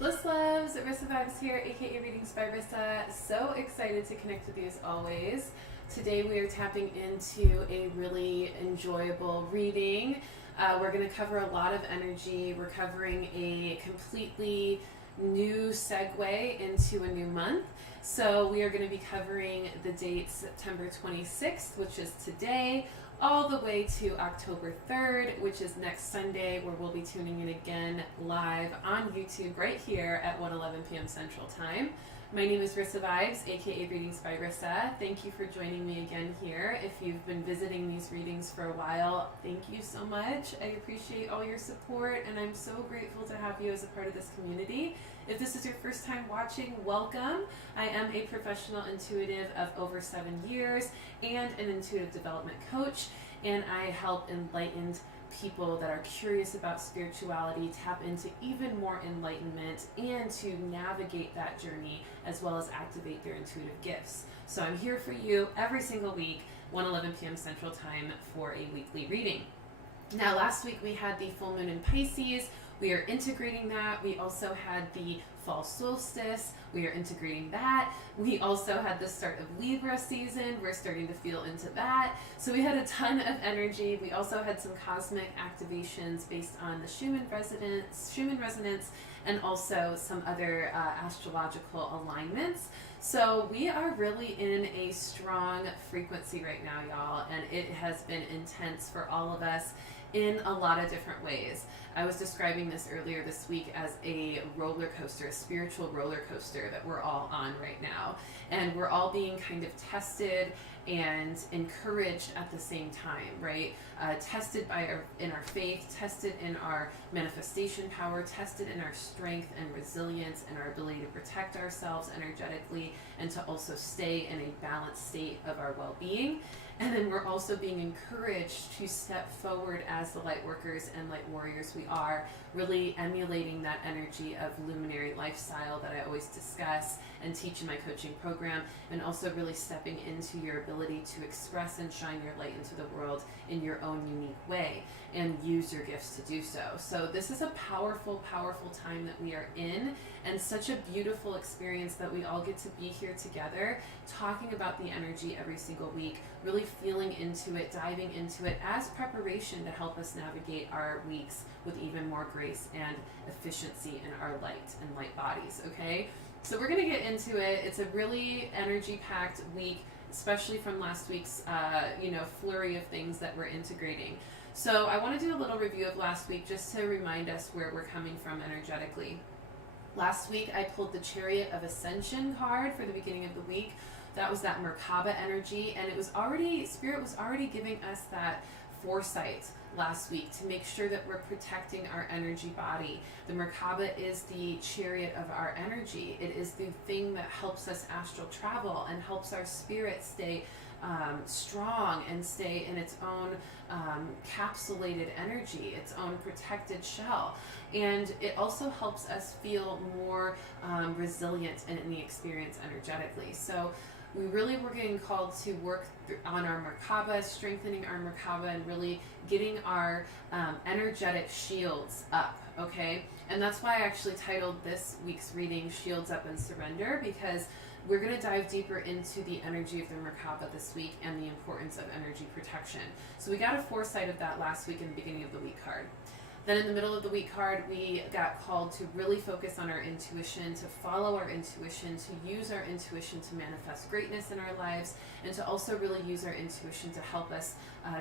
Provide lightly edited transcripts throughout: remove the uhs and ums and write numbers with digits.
Bliss Loves, Rissa Vibes here, aka Readings by Rissa. So excited to connect with you as always. Today we are tapping into a really enjoyable reading. We're going to cover a lot of energy. We're covering a completely new segue into a new month. So we are going to be covering the dates September 26th, which is today, all the way to October 3rd, which is next Sunday, where we'll be tuning in again live on YouTube right here at 1:11 p.m. Central Time. My name is Rissa Vibes, aka Readings by Rissa. Thank you for joining me again here. If you've been visiting these readings for a while, thank you so much. I appreciate all your support, and I'm so grateful to have you as a part of this community. If this is your first time watching, welcome. I am a professional intuitive of over 7 years and an intuitive development coach, and I help enlightened people that are curious about spirituality tap into even more enlightenment and to navigate that journey as well as activate their intuitive gifts. So I'm here for you every single week, 1:11 p.m. Central Time, for a weekly reading. Now, last week we had the full moon in Pisces. We are integrating that. We also had the fall solstice. We are integrating that. We also had the start of Libra season. We're starting to feel into that. So we had a ton of energy. We also had some cosmic activations based on the Schumann resonance, and also some other astrological alignments. So we are really in a strong frequency right now, y'all, and it has been intense for all of us in a lot of different ways. I was describing this earlier this week as a roller coaster, a spiritual roller coaster that we're all on right now. And we're all being kind of tested and encouraged at the same time, right? Tested in our faith, tested in our manifestation power, tested in our strength and resilience and our ability to protect ourselves energetically and to also stay in a balanced state of our well-being. And then we're also being encouraged to step forward as the light workers and light warriors we are, really emulating that energy of luminary lifestyle that I always discuss and teach in my coaching program, and also really stepping into your ability to express and shine your light into the world in your own unique way and use your gifts to do so. So this is a powerful, powerful time that we are in, and such a beautiful experience that we all get to be here together, talking about the energy every single week, really feeling into it, diving into it as preparation to help us navigate our weeks with even more grace and efficiency in our light and light bodies, okay? So we're going to get into it. It's a really energy-packed week, especially from last week's flurry of things that we're integrating. So I want to do a little review of last week just to remind us where we're coming from energetically. Last week I pulled the Chariot of Ascension card for the beginning of the week. That was that Merkaba energy, and Spirit was already giving us that foresight last week to make sure that we're protecting our energy body. The Merkaba is the chariot of our energy. It is the thing that helps us astral travel and helps our spirit stay strong and stay in its own capsulated energy, its own protected shell. And it also helps us feel more resilient in the experience energetically. So we really were getting called to work on our Merkaba, strengthening our Merkaba, and really getting our energetic shields up, okay? And that's why I actually titled this week's reading Shields Up and Surrender, because we're going to dive deeper into the energy of the Merkaba this week and the importance of energy protection. So we got a foresight of that last week in the beginning of the week card. Then in the middle of the week card, we got called to really focus on our intuition, to follow our intuition, to use our intuition to manifest greatness in our lives, and to also really use our intuition to help us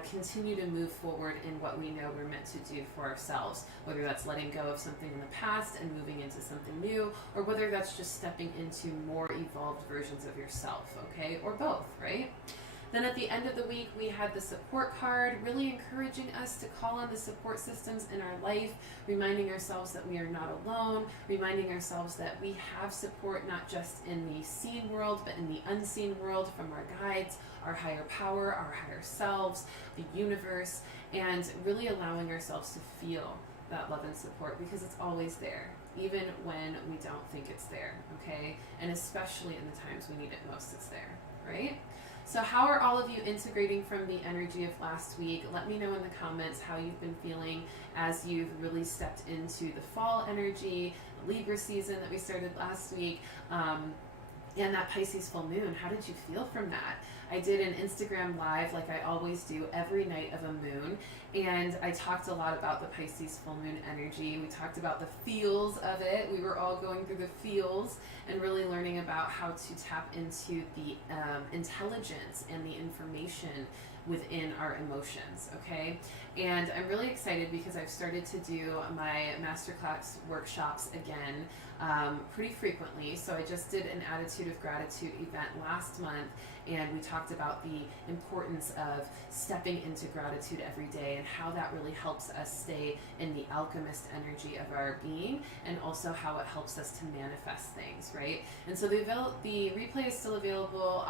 continue to move forward in what we know we're meant to do for ourselves, whether that's letting go of something in the past and moving into something new, or whether that's just stepping into more evolved versions of yourself, okay, or both, right? Then at the end of the week, we had the support card, really encouraging us to call on the support systems in our life, reminding ourselves that we are not alone, reminding ourselves that we have support not just in the seen world, but in the unseen world from our guides, our higher power, our higher selves, the universe, and really allowing ourselves to feel that love and support, because it's always there, even when we don't think it's there, okay? And especially in the times we need it most, it's there, right? So how are all of you integrating from the energy of last week? Let me know in the comments how you've been feeling as you've really stepped into the fall energy, the Libra season that we started last week, and that Pisces full moon. How did you feel from that? I did an Instagram live like I always do every night of a moon, and I talked a lot about the Pisces full moon energy. We talked about the feels of it. We were all going through the feels and really learning about how to tap into the intelligence and the information within our emotions, okay? And I'm really excited because I've started to do my masterclass workshops again pretty frequently. So I just did an Attitude of Gratitude event last month, and we talked about the importance of stepping into gratitude every day and how that really helps us stay in the alchemist energy of our being, and also how it helps us to manifest things, right? And so the replay is still available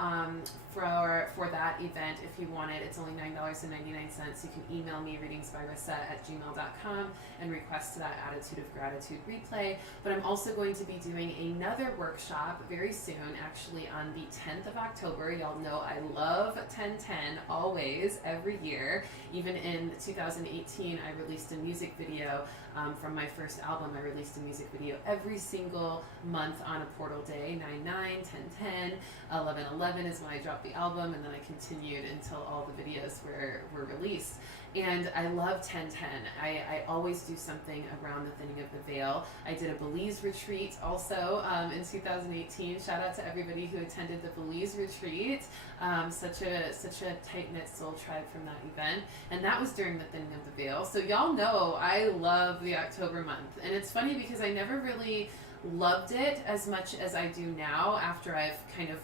for that event if you want it. It's only $9.99. You can email me readingsbyrissa@gmail.com and request that Attitude of Gratitude replay. But I'm also going to be doing another workshop very soon, actually on the 10th of October. Y'all know I love 1010 always, every year. Even in 2018, I released a music video from my first album. I released a music video every single month on a portal day. 9/9, 10/10, 11/11 is when I dropped the album, and then I continued until all the videos were released. And I love 1010. I always do something around the thinning of the veil. I did a Belize retreat also in 2018. Shout out to everybody who attended the Belize retreat. Such a tight-knit soul tribe from that event. And that was during the thinning of the veil. So y'all know I love the October month. And it's funny because I never really loved it as much as I do now after I've kind of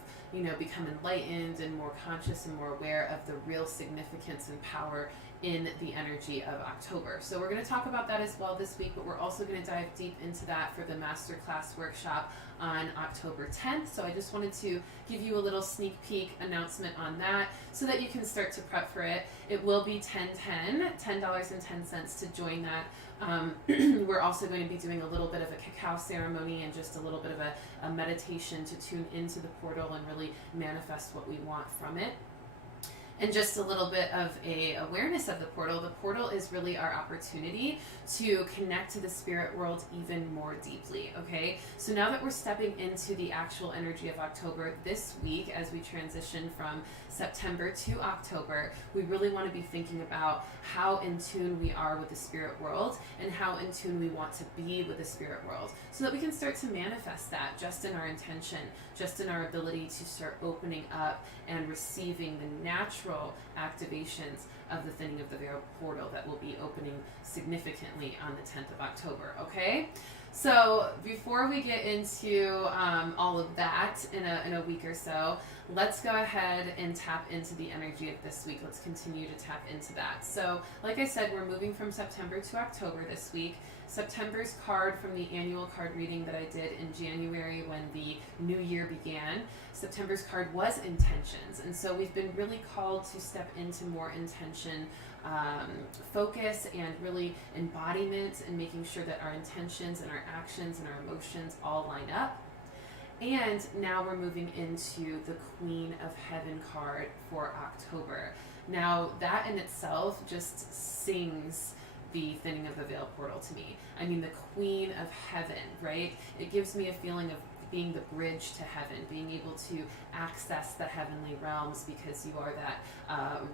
become enlightened and more conscious and more aware of the real significance and power in the energy of October. So we're going to talk about that as well this week, but we're also going to dive deep into that for the masterclass workshop on October 10th. So I just wanted to give you a little sneak peek announcement on that so that you can start to prep for it. It will be $10.10 to join that. We're also going to be doing a little bit of a cacao ceremony and just a little bit of a meditation to tune into the portal and really manifest what we want from it. And just a little bit of a awareness of the portal. The portal is really our opportunity to connect to the spirit world even more deeply, okay? So now that we're stepping into the actual energy of October this week, as we transition from September to October, we really want to be thinking about how in tune we are with the spirit world and how in tune we want to be with the spirit world, so that we can start to manifest that just in our intention, just in our ability to start opening up and receiving the natural activations of the thinning of the veil portal that will be opening significantly on the 10th of October, okay? So before we get into all of that in a week or so, let's go ahead and tap into the energy of this week. Let's continue to tap into that. So like I said, we're moving from September to October this week. September's card from the annual card reading that I did in January when the new year began, September's card was intentions. And so we've been really called to step into more intention, focus, and really embodiment, and making sure that our intentions and our actions and our emotions all line up. And now we're moving into the Queen of Heaven card for October. Now that in itself just sings the thinning of the veil portal to me. I mean, the Queen of Heaven, right? It gives me a feeling of being the bridge to heaven, being able to access the heavenly realms because you are that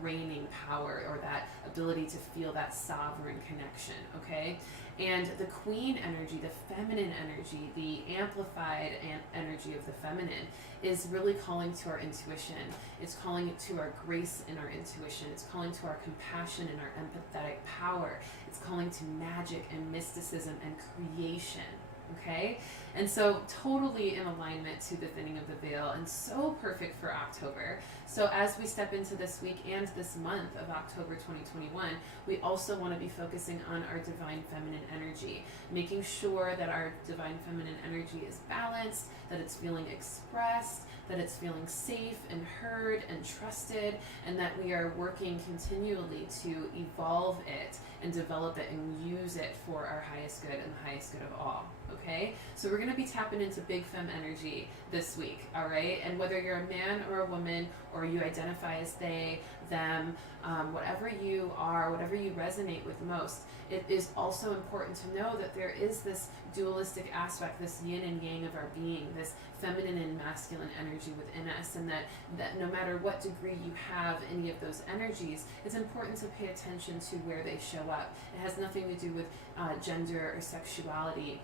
reigning power, or that ability to feel that sovereign connection, okay? And the queen energy, the feminine energy, the amplified energy of the feminine is really calling to our intuition. It's calling it to our grace in our intuition. It's calling to our compassion and our empathetic power. It's calling to magic and mysticism and creation. Okay? And so totally in alignment to the thinning of the veil, and so perfect for October. So as we step into this week and this month of October 2021, we also want to be focusing on our divine feminine energy, making sure that our divine feminine energy is balanced, that it's feeling expressed, that it's feeling safe and heard and trusted, and that we are working continually to evolve it and develop it and use it for our highest good and the highest good of all. Okay, so we're going to be tapping into big femme energy this week, all right? And whether you're a man or a woman, or you identify as they, them, whatever you are, whatever you resonate with most, it is also important to know that there is this dualistic aspect, this yin and yang of our being, this feminine and masculine energy within us, and that no matter what degree you have any of those energies, it's important to pay attention to where they show up. It has nothing to do with gender or sexuality.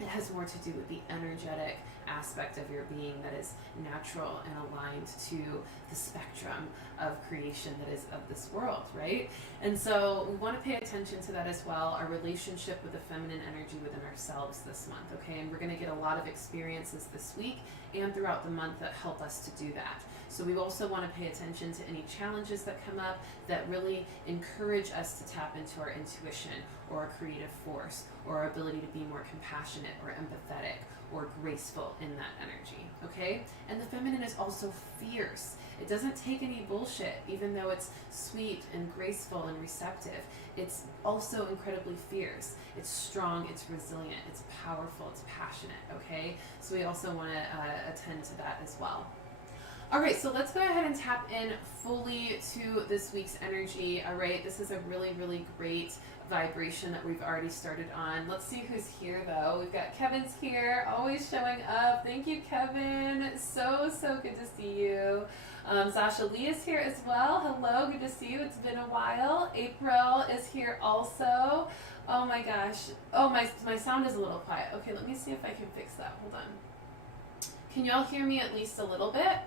It has more to do with the energetic aspect of your being that is natural and aligned to the spectrum of creation that is of this world, right? And so we want to pay attention to that as well, our relationship with the feminine energy within ourselves this month, okay? And we're going to get a lot of experiences this week and throughout the month that help us to do that. So we also want to pay attention to any challenges that come up that really encourage us to tap into our intuition or our creative force or our ability to be more compassionate or empathetic or graceful in that energy, okay? And the feminine is also fierce. It doesn't take any bullshit, even though it's sweet and graceful and receptive. It's also incredibly fierce. It's strong, it's resilient, it's powerful, it's passionate, okay? So we also want to attend to that as well. All right, so let's go ahead and tap in fully to this week's energy. All right, this is a really, really great vibration that we've already started on. Let's see who's here though. We've got Kevin's here, always showing up. Thank you, Kevin. So good to see you. Sasha Lee is here as well. Hello, good to see you. It's been a while. April is here also. Oh my gosh. Oh, my sound is a little quiet. Okay, let me see if I can fix that. Hold on. Can y'all hear me at least a little bit?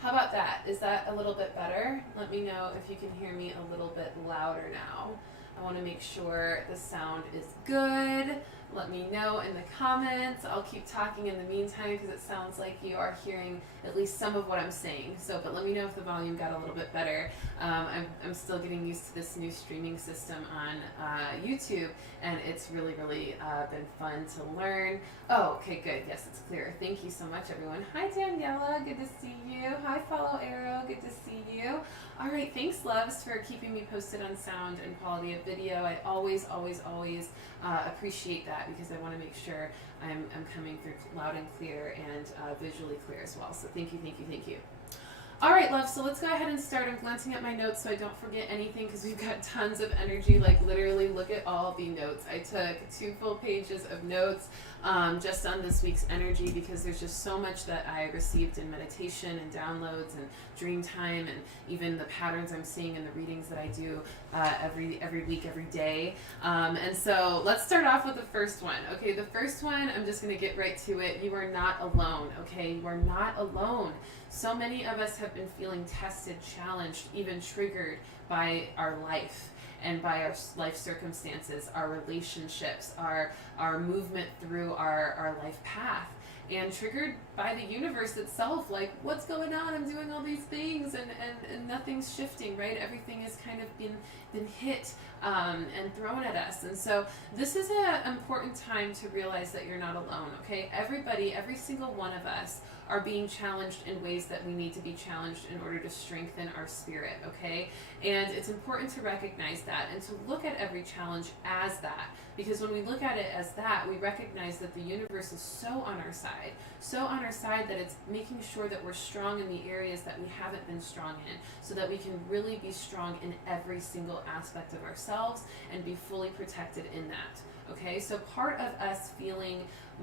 How about that? Is that a little bit better? Let me know if you can hear me a little bit louder now. I want to make sure the sound is good. Let me know in the comments. I'll keep talking in the meantime because it sounds like you are hearing at least some of what I'm saying. But let me know if the volume got a little bit better. I'm still getting used to this new streaming system on YouTube, and it's really been fun to learn. Oh, okay, good. Yes, it's clear. Thank you so much, everyone. Hi, Daniela. Good to see you. Hi, Follow Arrow. Good to see you. All right, thanks, loves, for keeping me posted on sound and quality of video. I always appreciate that because I want to make sure I'm coming through loud and clear and visually clear as well. So thank you. All right, love, so let's go ahead and start. I'm glancing at my notes so I don't forget anything because we've got tons of energy. Like, literally, look at all the notes. I took 2 full pages of notes just on this week's energy because there's just so much that I received in meditation and downloads and dream time and even the patterns I'm seeing in the readings that I do every week, every day. And so let's start off with the first one. Okay, the first one, I'm just going to get right to it. You are not alone, okay? You are not alone. So many of us have been feeling tested, challenged, even triggered by our life and by our life circumstances, our relationships, our movement through our life path, and triggered by the universe itself. Like, what's going on? I'm doing all these things and nothing's shifting, right? Everything has kind of been hit and thrown at us. And so this is an important time to realize that you're not alone, okay? Everybody, every single one of us are being challenged in ways that we need to be challenged in order to strengthen our spirit, okay? And it's important to recognize that and to look at every challenge as that, because when we look at it as that, we recognize that the universe is so on our side that it's making sure that we're strong in the areas that we haven't been strong in, so that we can really be strong in every single aspect of ourselves and be fully protected in that, okay? So part of us feeling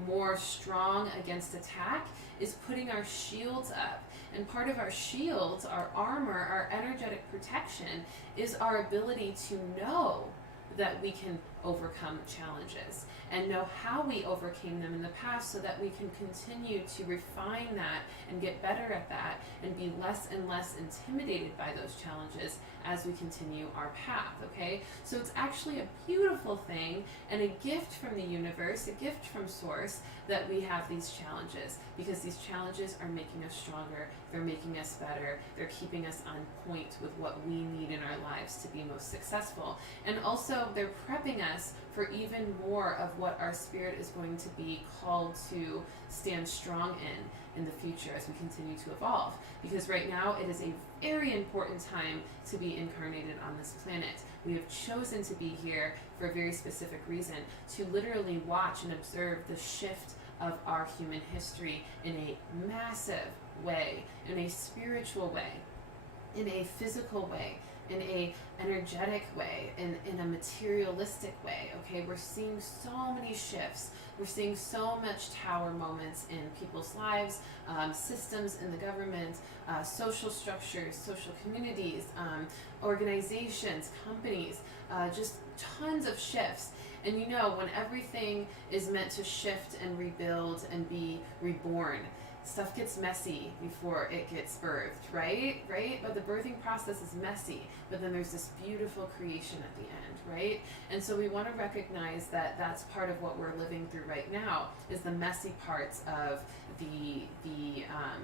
more strong against attack is putting our shields up. And part of our shields, our armor, our energetic protection is our ability to know that we can overcome challenges and know how we overcame them in the past so that we can continue to refine that and get better at that and be less and less intimidated by those challenges as we continue our path, okay? So it's actually a beautiful thing and a gift from the universe, a gift from Source, that we have these challenges, because these challenges are making us stronger, they're making us better, they're keeping us on point with what we need in our lives to be most successful. And also they're prepping us for even more of what our spirit is going to be called to stand strong in the future as we continue to evolve. Because right now it is a very important time to be incarnated on this planet. We have chosen to be here for a very specific reason, to literally watch and observe the shift of our human history in a massive way, in a spiritual way, in a physical way, in a energetic way, in a materialistic way. Okay, we're seeing so many shifts. We're seeing so much tower moments in people's lives, systems in the government, social structures, social communities, organizations, companies, just tons of shifts. And you know, when everything is meant to shift and rebuild and be reborn, stuff gets messy before it gets birthed, right? But the birthing process is messy, but then there's this beautiful creation at the end, right? And so we want to recognize that that's part of what we're living through right now, is the messy parts of the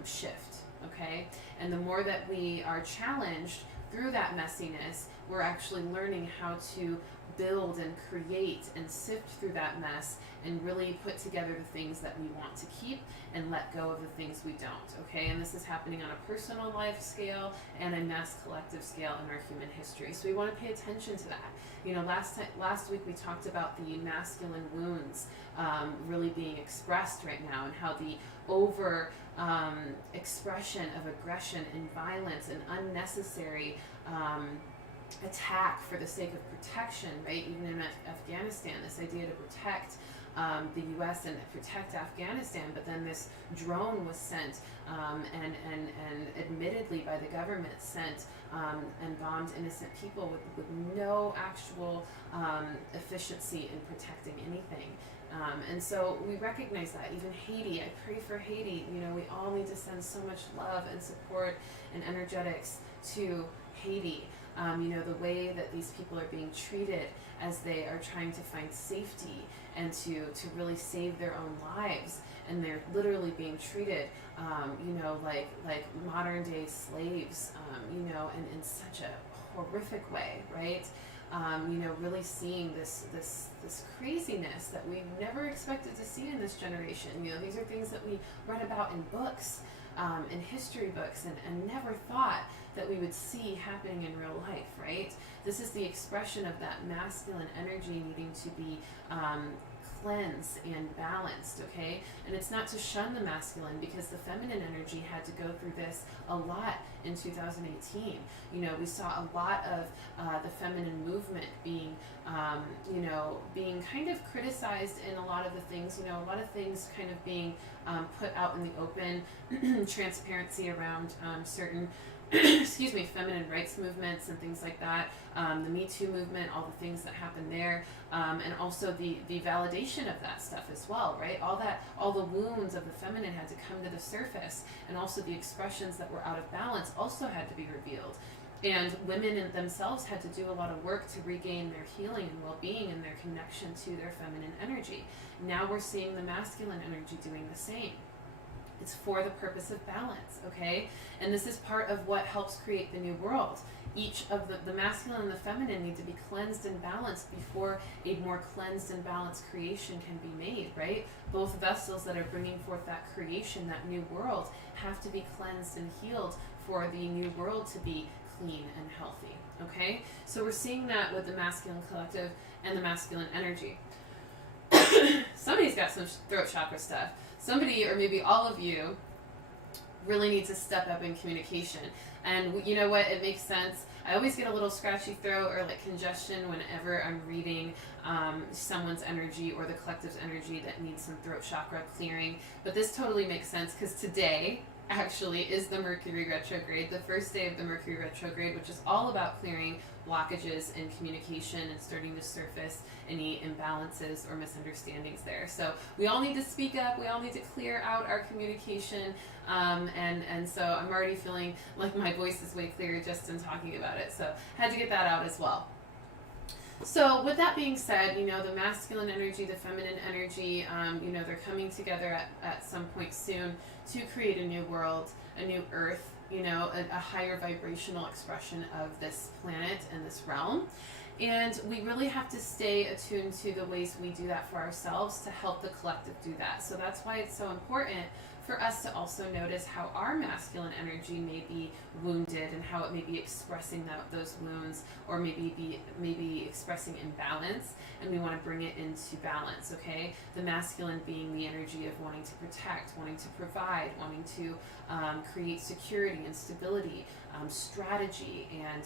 shift, okay? And the more that we are challenged through that messiness, we're actually learning how to build and create and sift through that mess and really put together the things that we want to keep and let go of the things we don't, okay? And this is happening on a personal life scale and a mass collective scale in our human history. So we want to pay attention to that. You know, last week we talked about the masculine wounds really being expressed right now, and how the over expression of aggression and violence and unnecessary attack for the sake of protection, right? Even in Afghanistan, this idea to protect the U.S. and protect Afghanistan, but then this drone was sent and admittedly by the government sent and bombed innocent people with no actual efficiency in protecting anything. And so we recognize that. Even Haiti, I pray for Haiti. You know, we all need to send so much love and support and energetics to Haiti. You know, the way that these people are being treated as they are trying to find safety and to really save their own lives. And they're literally being treated, you know, like modern day slaves, you know, and in such a horrific way, right? You know, really seeing this craziness that we never expected to see in this generation. You know, these are things that we read about in books, in history books, and never thought that we would see happening in real life, right? This is the expression of that masculine energy needing to be cleansed and balanced, okay? And it's not to shun the masculine, because the feminine energy had to go through this a lot in 2018. You know, we saw a lot of the feminine movement being, you know, being kind of criticized in a lot of the things, you know, a lot of things kind of being put out in the open, transparency around certain excuse me, feminine rights movements and things like that, the Me Too movement, all the things that happened there, and also the validation of that stuff as well, right? All the wounds of the feminine had to come to the surface, and also the expressions that were out of balance also had to be revealed. And women in themselves had to do a lot of work to regain their healing and well-being and their connection to their feminine energy. Now we're seeing the masculine energy doing the same. It's for the purpose of balance, okay? And this is part of what helps create the new world. Each of the masculine and the feminine need to be cleansed and balanced before a more cleansed and balanced creation can be made, right? Both vessels that are bringing forth that creation, that new world, have to be cleansed and healed for the new world to be clean and healthy, okay? So we're seeing that with the masculine collective and the masculine energy. Somebody's got some throat chakra stuff. Somebody, or maybe all of you, really need to step up in communication. And you know what? It makes sense. I always get a little scratchy throat or like congestion whenever I'm reading someone's energy or the collective's energy that needs some throat chakra clearing. But this totally makes sense, because today actually is the Mercury retrograde, the first day of the Mercury retrograde, which is all about clearing blockages in communication and starting to surface any imbalances or misunderstandings there. So we all need to speak up, we all need to clear out our communication, and so I'm already feeling like my voice is way clearer just in talking about it, so had to get that out as well. So with that being said, you know, the masculine energy, the feminine energy, you know, they're coming together at some point soon to create a new world, a new earth, you know, a higher vibrational expression of this planet and this realm. And we really have to stay attuned to the ways we do that for ourselves to help the collective do that. So that's why it's so important for us to also notice how our masculine energy may be wounded and how it may be expressing those wounds, or maybe expressing imbalance, and we want to bring it into balance. Okay, the masculine being the energy of wanting to protect, wanting to provide, wanting to create security and stability, strategy and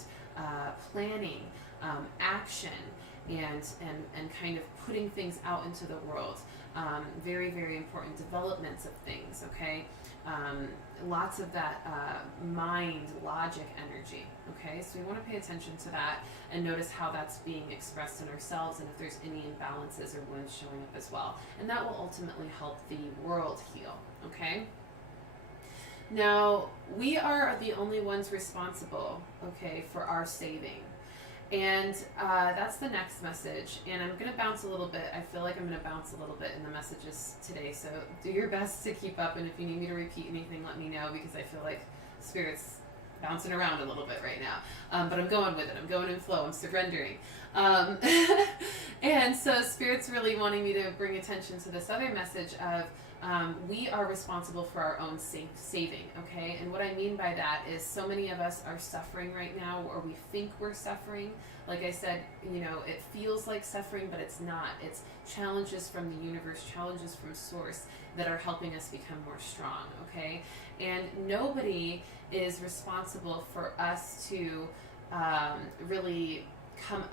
planning, action, and kind of putting things out into the world. Very, very important developments of things. Okay, lots of that mind logic energy. Okay, so we want to pay attention to that and notice how that's being expressed in ourselves, and if there's any imbalances or wounds showing up as well, and that will ultimately help the world heal. Okay, now we are the only ones responsible, okay, for our saving. And that's the next message. And I'm going to bounce a little bit. I feel like I'm going to bounce a little bit in the messages today. So do your best to keep up. And if you need me to repeat anything, let me know, because I feel like Spirit's bouncing around a little bit right now. But I'm going with it. I'm going in flow. I'm surrendering. And so Spirit's really wanting me to bring attention to this other message of we are responsible for our own saving, okay? And what I mean by that is so many of us are suffering right now, or we think we're suffering. Like I said, it feels like suffering, but it's not. It's challenges from the universe, challenges from source that are helping us become more strong, okay? And nobody is responsible for us to really come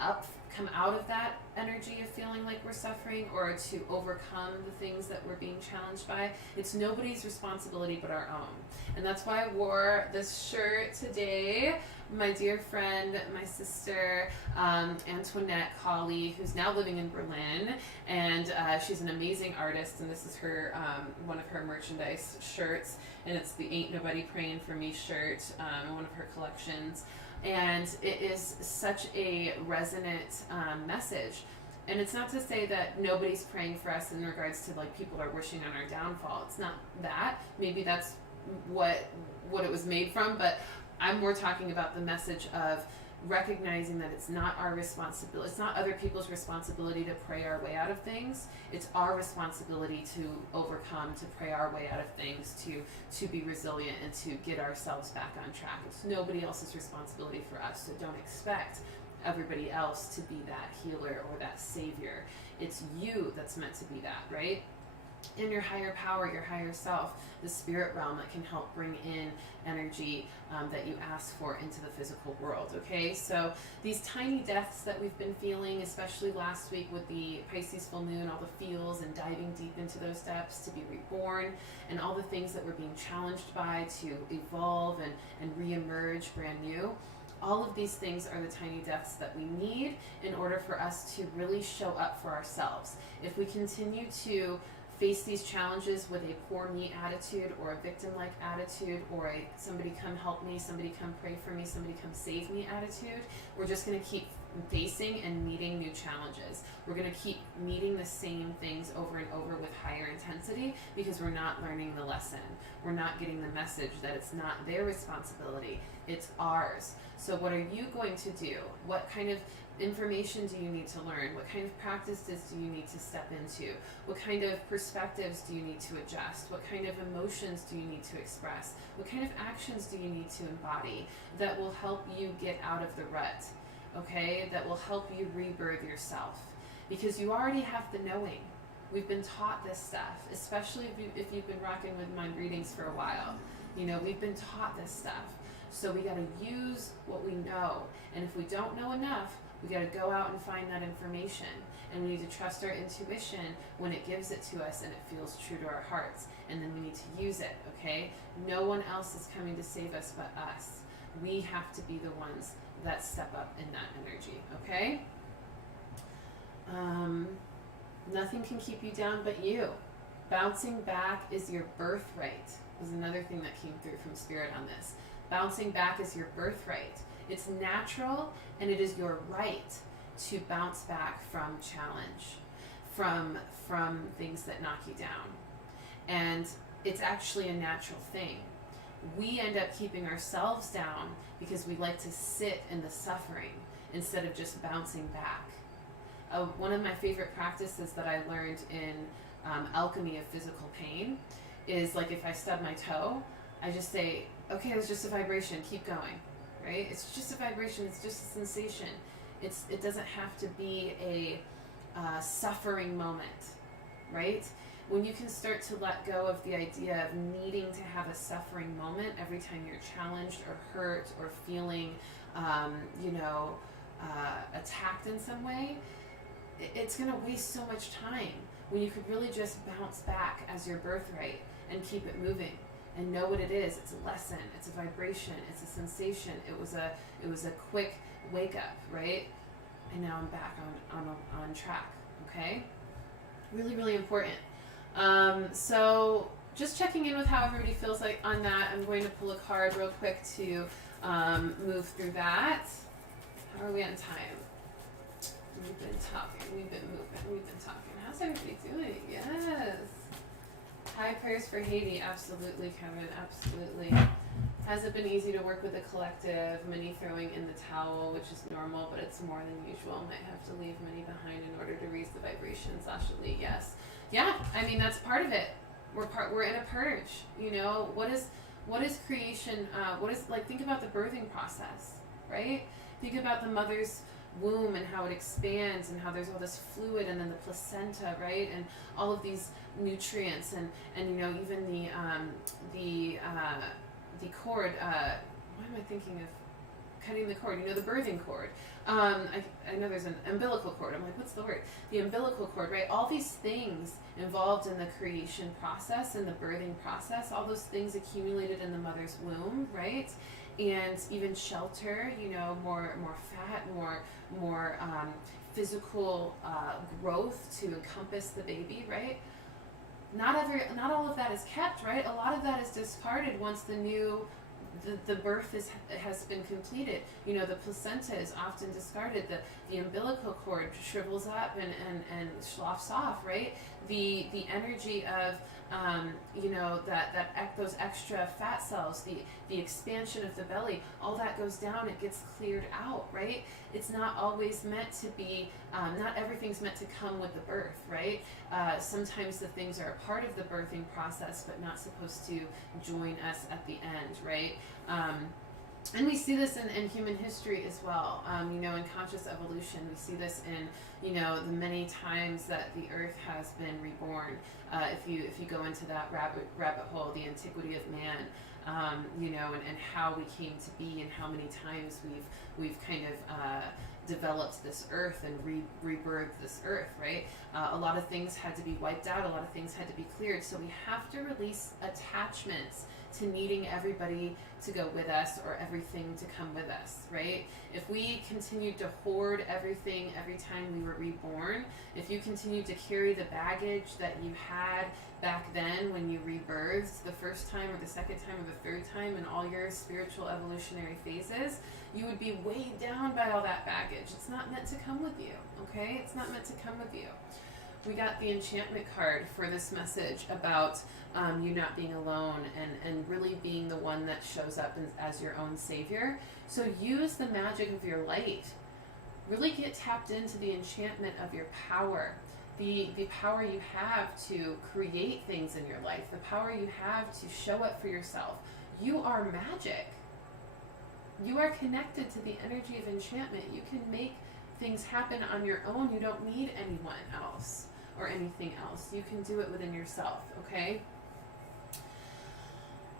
out of that energy of feeling like we're suffering, or to overcome the things that we're being challenged by. It's nobody's responsibility but our own. And that's why I wore this shirt today. My dear friend, my sister, Antoinette Colley, who's now living in Berlin, and she's an amazing artist, and this is her one of her merchandise shirts, and it's the Ain't Nobody Praying For Me shirt, one of her collections. And it is such a resonant message. And it's not to say that nobody's praying for us in regards to like people are wishing on our downfall. It's not that. Maybe that's what it was made from, but I'm more talking about the message of recognizing that it's not our responsibility. It's not other people's responsibility to pray our way out of things. It's our responsibility to overcome, to pray our way out of things, to be resilient, and to get ourselves back on track. It's nobody else's responsibility for us, so don't expect everybody else to be that healer or that savior. It's you that's meant to be that, right? In your higher power, your higher self, the spirit realm that can help bring in energy that you ask for into the physical world, okay? So these tiny deaths that we've been feeling, especially last week with the Pisces full moon, all the feels and diving deep into those depths to be reborn, and all the things that we're being challenged by to evolve and re-emerge brand new. All of these things are the tiny deaths that we need in order for us to really show up for ourselves. If we continue to face these challenges with a poor me attitude, or a victim-like attitude, or a somebody come help me, somebody come pray for me, somebody come save me attitude, we're just going to keep facing and meeting new challenges. We're going to keep meeting the same things over and over with higher intensity, because we're not learning the lesson. We're not getting the message that it's not their responsibility, it's ours. So what are you going to do? What kind of information do you need to learn? What kind of practices do you need to step into? What kind of perspectives do you need to adjust? What kind of emotions do you need to express? What kind of actions do you need to embody that will help you get out of the rut? Okay, that will help you rebirth yourself, because you already have the knowing. We've been taught this stuff, especially if you've been rocking with my readings for a while. We've been taught this stuff. So we got to use what we know. And if we don't know enough, we got to go out and find that information. And we need to trust our intuition when it gives it to us and it feels true to our hearts. And then we need to use it, okay? No one else is coming to save us but us. We have to be the ones that step up in that energy, okay? Nothing can keep you down but you. Bouncing back is your birthright. Was another thing that came through from Spirit on this. Bouncing back is your birthright. It's natural, and it is your right to bounce back from challenge, from things that knock you down. And it's actually a natural thing. We end up keeping ourselves down because we like to sit in the suffering instead of just bouncing back. One of my favorite practices that I learned in Alchemy of Physical Pain is like if I stub my toe, I just say, okay, it was just a vibration, keep going, right? It's just a vibration, it's just a sensation. It doesn't have to be a suffering moment, right? When you can start to let go of the idea of needing to have a suffering moment every time you're challenged or hurt or feeling, attacked in some way, it's going to waste so much time when you could really just bounce back as your birthright and keep it moving and know what it is. It's a lesson, it's a vibration, it's a sensation. It was a quick wake up, right? And now I'm back on track, okay? Really, really important. So just checking in with how everybody feels like on that. I'm going to pull a card real quick to move through that. How are we on time? We've been talking, we've been moving, we've been talking. How's everybody doing? Yes. High prayers for Haiti. Absolutely, Kevin. Absolutely. Has it been easy to work with the collective? Many throwing in the towel, which is normal, but it's more than usual. Might have to leave many behind in order to raise the vibrations. Sasha Lee, yes. Yeah, I mean, that's part of it. We're in a purge. You know, what is creation? Think about the birthing process, right? Think about the mother's womb and how it expands and how there's all this fluid and then the placenta, right? And all of these nutrients and even the cord, why am I thinking of cutting the cord? The birthing cord. I know there's an umbilical cord. I'm like, what's the word? The umbilical cord, right? All these things involved in the creation process and the birthing process, all those things accumulated in the mother's womb, right? And even shelter, more fat, more physical growth to encompass the baby, right? Not all of that is kept, right? A lot of that is discarded once the birth has been completed. The placenta is often discarded. The umbilical cord shrivels up and sloughs off, right? The energy of those extra fat cells, the expansion of the belly, all that goes down. It gets cleared out, right? It's not always meant to be. Not everything's meant to come with the birth, right? Sometimes the things are a part of the birthing process, but not supposed to join us at the end, right? And we see this in human history as well. In conscious evolution, we see this in the many times that the earth has been reborn. If you go into that rabbit hole, the antiquity of man, and how we came to be and how many times we've kind of developed this earth and rebirthed this earth, right? A lot of things had to be wiped out. A lot of things had to be cleared. So we have to release attachments to needing everybody to go with us or everything to come with us, right? If we continued to hoard everything every time we were reborn, if you continued to carry the baggage that you had back then when you rebirthed the first time or the second time or the third time in all your spiritual evolutionary phases, you would be weighed down by all that baggage. It's not meant to come with you, okay? It's not meant to come with you. We got the enchantment card for this message about you not being alone and really being the one that shows up as your own savior. So use the magic of your light. Really get tapped into the enchantment of your power. The power you have to create things in your life. The power you have to show up for yourself. You are magic. You are connected to the energy of enchantment. You can make things happen on your own. You don't need anyone else or anything else. You can do it within yourself, okay?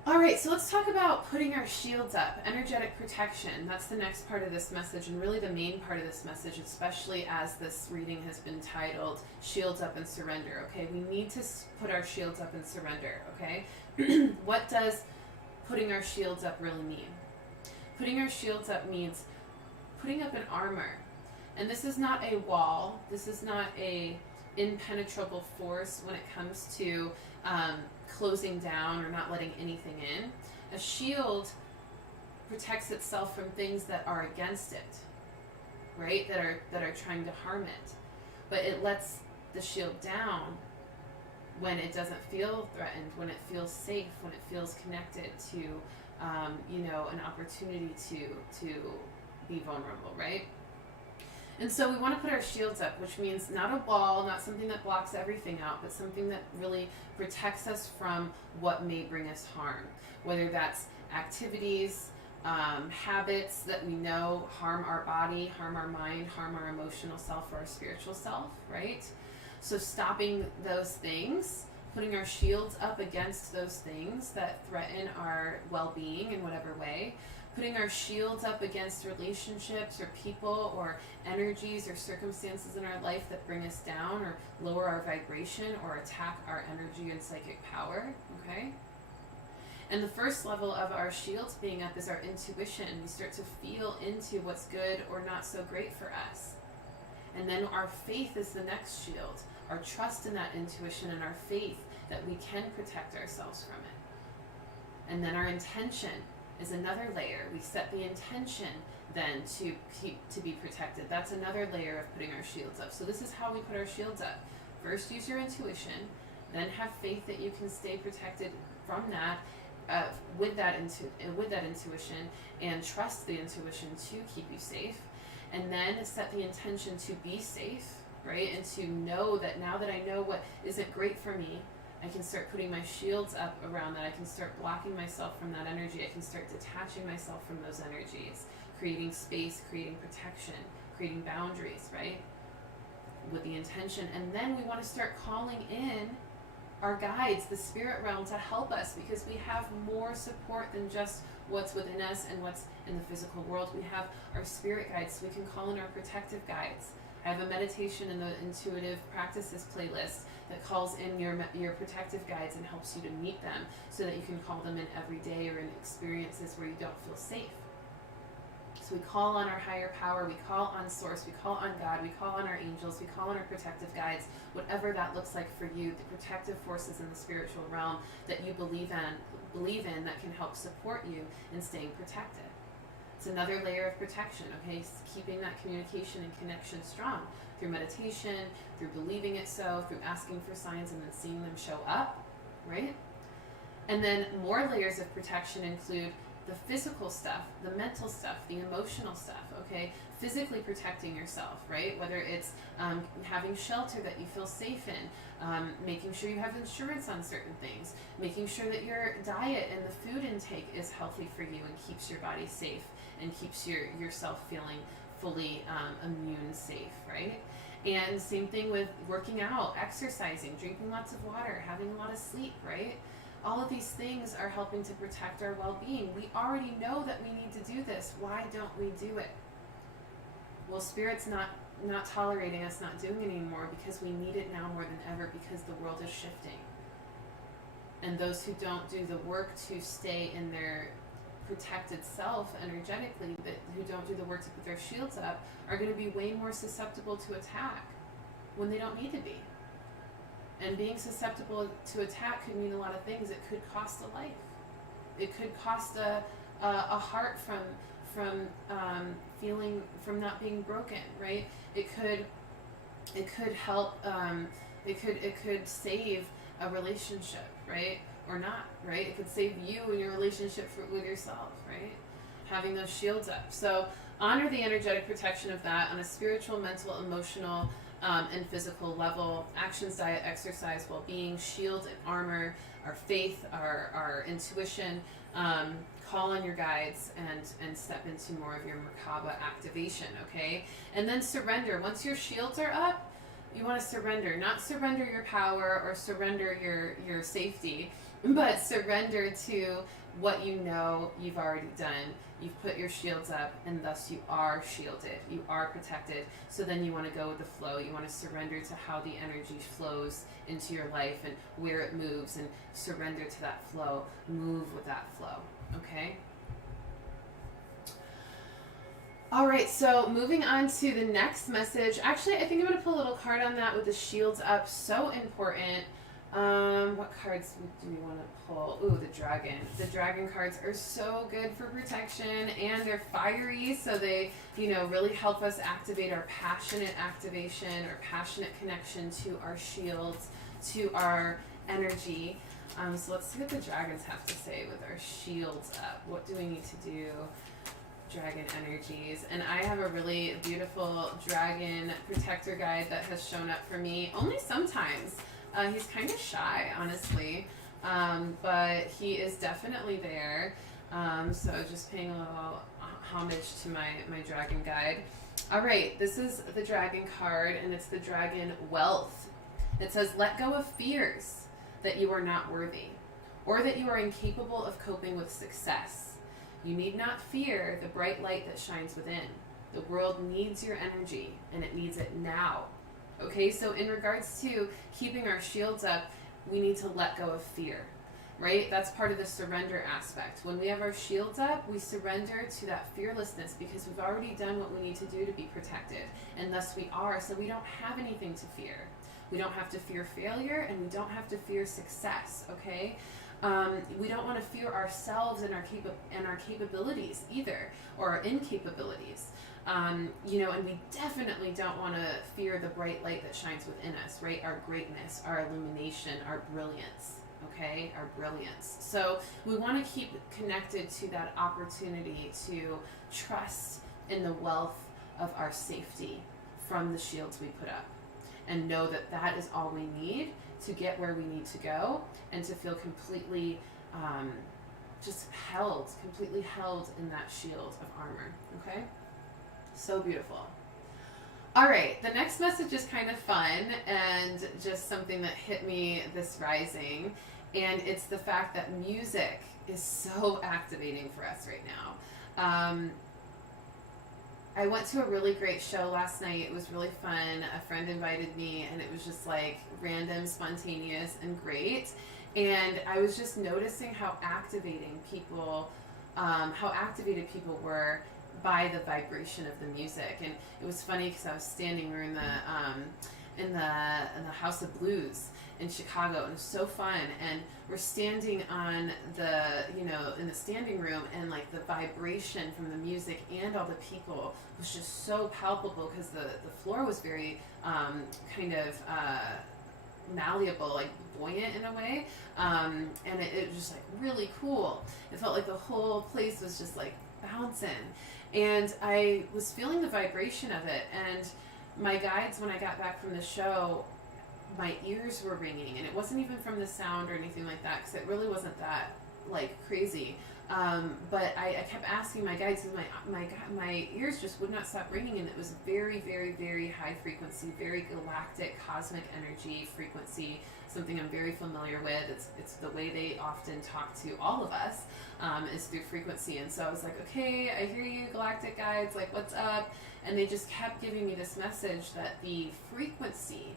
All right, so let's talk about putting our shields up, energetic protection. That's the next part of this message, and really the main part of this message, especially as this reading has been titled Shields Up and Surrender, okay? We need to put our shields up and surrender, okay? What does putting our shields up really mean? Putting our shields up means putting up an armor. And this is not a wall. This is not a impenetrable force when it comes to closing down or not letting anything in. A shield protects itself from things that are against it, right? That are trying to harm it. But it lets the shield down when it doesn't feel threatened, when it feels safe, when it feels connected to an opportunity to be vulnerable, right? And so we want to put our shields up, which means not a wall, not something that blocks everything out, but something that really protects us from what may bring us harm. Whether that's activities, habits that we know harm our body, harm our mind, harm our emotional self or our spiritual self, right? So stopping those things, putting our shields up against those things that threaten our well-being in whatever way, putting our shields up against relationships or people or energies or circumstances in our life that bring us down or lower our vibration or attack our energy and psychic power, okay? And the first level of our shields being up is our intuition. We start to feel into what's good or not so great for us. And then our faith is the next shield, our trust in that intuition and our faith that we can protect ourselves from it. And then our intention is another layer. We set the intention then to be protected. That's another layer of putting our shields up. So this is how we put our shields up. First, use your intuition, then have faith that you can stay protected from that, with that intuition, and trust the intuition to keep you safe. And then set the intention to be safe, right? And to know that now that I know what isn't great for me, I can start putting my shields up around that. I can start blocking myself from that energy. I can start detaching myself from those energies, creating space, creating protection, creating boundaries, right? With the intention. And then we want to start calling in our guides, the spirit realm, to help us, because we have more support than just what's within us and what's in the physical world. We have our spirit guides, so we can call in our protective guides. I have a meditation in the intuitive practices playlist that calls in your protective guides and helps you to meet them so that you can call them in every day or in experiences where you don't feel safe. So we call on our higher power, we call on source, we call on God, we call on our angels, we call on our protective guides, whatever that looks like for you, the protective forces in the spiritual realm that you believe in that can help support you in staying protected. It's another layer of protection, okay? Keeping that communication and connection strong through meditation, through believing it so, through asking for signs and then seeing them show up, right? And then more layers of protection include the physical stuff, the mental stuff, the emotional stuff, okay? Physically protecting yourself, right? Whether it's having shelter that you feel safe in, making sure you have insurance on certain things, making sure that your diet and the food intake is healthy for you and keeps your body safe and keeps yourself feeling fully immune safe, right? And same thing with working out, exercising, drinking lots of water, having a lot of sleep, right? All of these things are helping to protect our well-being. We already know that we need to do this. Why don't we do it? Well, Spirit's not tolerating us not doing it anymore because we need it now more than ever because the world is shifting. And those who don't do the work to stay in their protected self energetically, who don't do the work to put their shields up, are going to be way more susceptible to attack when they don't need to be. And being susceptible to attack could mean a lot of things. It could cost a life. It could cost a heart from feeling, from not being broken, right? It could help. It could save a relationship, right? Or not, right? It could save you in your relationship with yourself, right? Having those shields up. So honor the energetic protection of that on a spiritual, mental, emotional, and physical level. Actions, diet, exercise, well-being, shield and armor, our faith, our intuition. Call on your guides and step into more of your Merkaba activation, okay? And then surrender. Once your shields are up, you want to surrender. Not surrender your power or surrender your safety, but surrender to what you know you've already done. You've put your shields up, and thus you are shielded. You are protected. So then you want to go with the flow. You want to surrender to how the energy flows into your life and where it moves, and surrender to that flow. Move with that flow, okay? All right, so moving on to the next message. Actually, I think I'm going to put a little card on that with the shields up. So important. What cards do we want to pull? Ooh, the dragon. The dragon cards are so good for protection, and they're fiery, so they, really help us activate our passionate activation or passionate connection to our shields, to our energy. So let's see what the dragons have to say with our shields up. What do we need to do? dragon energies. And I have a really beautiful dragon protector guide that has shown up for me only sometimes. He's kind of shy, honestly, but he is definitely there. So just paying a little homage to my dragon guide. All right, this is the dragon card, and it's the dragon wealth. It says, let go of fears that you are not worthy, or that you are incapable of coping with success. You need not fear the bright light that shines within. The world needs your energy, and it needs it now. Okay, so in regards to keeping our shields up, we need to let go of fear, right? That's part of the surrender aspect. When we have our shields up, we surrender to that fearlessness because we've already done what we need to do to be protected, and thus we are, so we don't have anything to fear. We don't have to fear failure, and we don't have to fear success, okay? We don't want to fear ourselves and our capabilities either, or our incapabilities. And we definitely don't want to fear the bright light that shines within us, right? Our greatness, our illumination, our brilliance, okay? Our brilliance. So we want to keep connected to that opportunity to trust in the wealth of our safety from the shields we put up, and know that that is all we need to get where we need to go, and to feel completely completely held in that shield of armor, okay? So beautiful. All right, the next message is kind of fun and just something that hit me this rising, and it's the fact that music is so activating for us right now. I went to a really great show last night. It was really fun. A friend invited me, and it was just like random, spontaneous, and great. And I was just noticing how activated people were by the vibration of the music. And it was funny because I was standing, we were in the House of Blues in Chicago, and it was so fun. And we're standing on in the standing room, and like the vibration from the music and all the people was just so palpable because the floor was very malleable, like buoyant in a way, and it was just like really cool. It felt like the whole place was just like bouncing, and I was feeling the vibration of it. And my guides, when I got back from the show, my ears were ringing, and it wasn't even from the sound or anything like that, because it really wasn't that like crazy. But I kept asking my guides, because my ears just would not stop ringing, and it was very, very, very high frequency, very galactic, cosmic energy frequency, something I'm very familiar with. It's the way they often talk to all of us, is through frequency. And so I was like, okay, I hear you, galactic guides, like what's up? And they just kept giving me this message that the frequency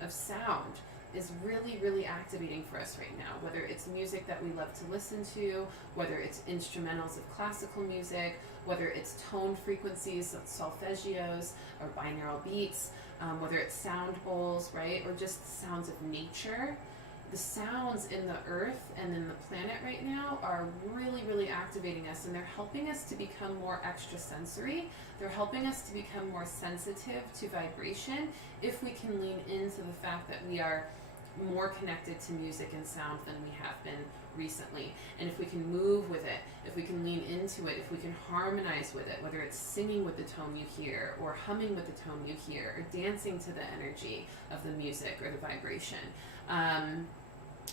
of sound is really, really activating for us right now, whether it's music that we love to listen to, whether it's instrumentals of classical music, whether it's tone frequencies, solfeggios or binaural beats, whether it's sound bowls, right, or just the sounds of nature. The sounds in the earth and in the planet right now are really, really activating us, and they're helping us to become more extrasensory. They're helping us to become more sensitive to vibration if we can lean into the fact that we are more connected to music and sound than we have been recently. And if we can move with it, if we can lean into it, if we can harmonize with it, whether it's singing with the tone you hear, or humming with the tone you hear, or dancing to the energy of the music or the vibration.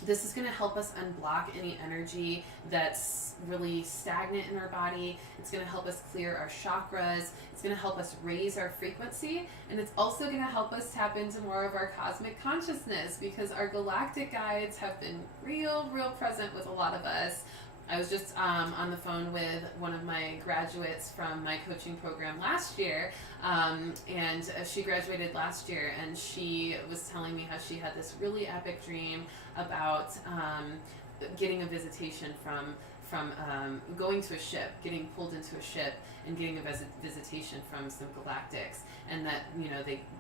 This is going to help us unblock any energy that's really stagnant in our body. It's going to help us clear our chakras. It's going to help us raise our frequency. And it's also going to help us tap into more of our cosmic consciousness, because our galactic guides have been real present with a lot of us. I was just on the phone with one of my graduates from my coaching program last year, and she graduated last year, and she was telling me how she had this really epic dream about getting a visitation from going to a ship, getting pulled into a ship, and getting a visitation from some galactics, and that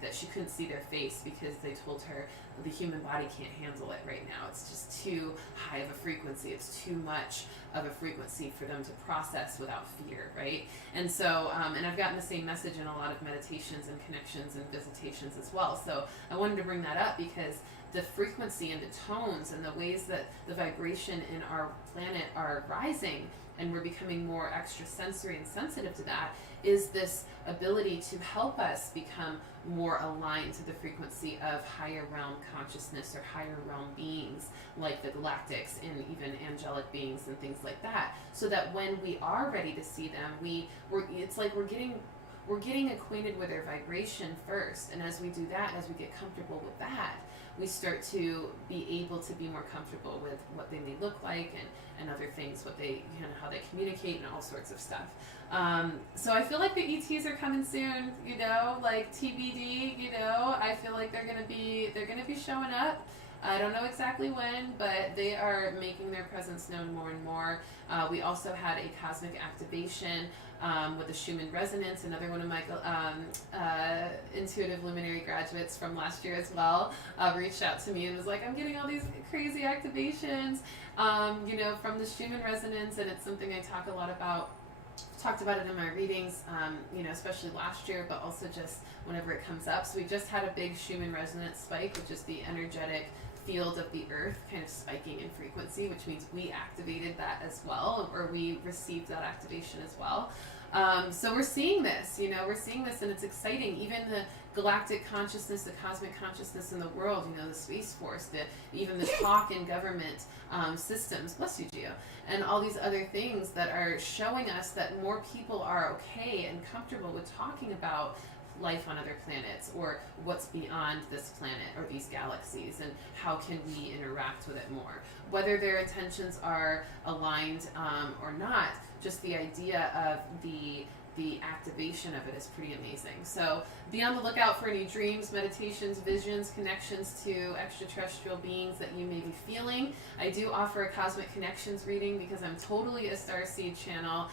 that she couldn't see their face because they told her the human body can't handle it right now. It's just too high of a frequency. It's too much of a frequency for them to process without fear, right? And so, and I've gotten the same message in a lot of meditations and connections and visitations as well. So I wanted to bring that up because the frequency and the tones and the ways that the vibration in our planet are rising and we're becoming more extrasensory and sensitive to that, is this ability to help us become more aligned to the frequency of higher realm consciousness or higher realm beings like the galactics and even angelic beings and things like that, so that when we are ready to see them, it's like we're getting acquainted with their vibration first, and as we do that, as we get comfortable with that, we start to be able to be more comfortable with what they may look like and other things, what they, how they communicate and all sorts of stuff. So I feel like the ETs are coming soon, like TBD, I feel like they're gonna be showing up. I don't know exactly when, but they are making their presence known more and more. We also had a cosmic activation with the Schumann resonance, another one of my intuitive luminary graduates from last year as well, reached out to me and was like, I'm getting all these crazy activations, from the Schumann resonance, and it's something I talked about it in my readings, especially last year, but also just whenever it comes up. So we just had a big Schumann resonance spike, which is the energetic field of the earth kind of spiking in frequency, which means we activated that as well, or we received that activation as well. So we're seeing this, and it's exciting. Even the galactic consciousness, the cosmic consciousness in the world, the Space Force, even the talk in government systems, bless you, Gio, and all these other things that are showing us that more people are okay and comfortable with talking about life on other planets, or what's beyond this planet or these galaxies, and how can we interact with it more, whether their intentions are aligned or not. Just the idea of the activation of it is pretty amazing. So be on the lookout for any dreams, meditations, visions, connections to extraterrestrial beings that you may be feeling. I do offer a Cosmic Connections reading because I'm totally a starseed channel,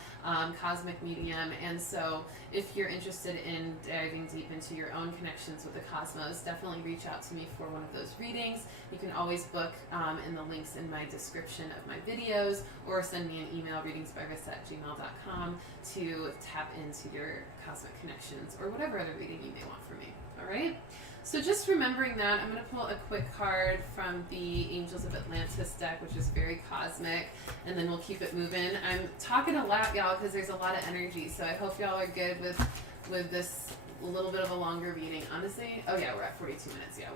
cosmic medium, and so if you're interested in diving deep into your own connections with the cosmos, definitely reach out to me for one of those readings. You can always book in the links in my description of my videos, or send me an email, readingsbyrissa@gmail.com, to tap into your cosmic connections or whatever other reading you may want from me. All right? So just remembering that, I'm going to pull a quick card from the Angels of Atlantis deck, which is very cosmic, and then we'll keep it moving. I'm talking a lot, y'all, because there's a lot of energy, so I hope y'all are good with this little bit of a longer reading. Honestly, oh yeah, we're at 42 minutes. Yeah,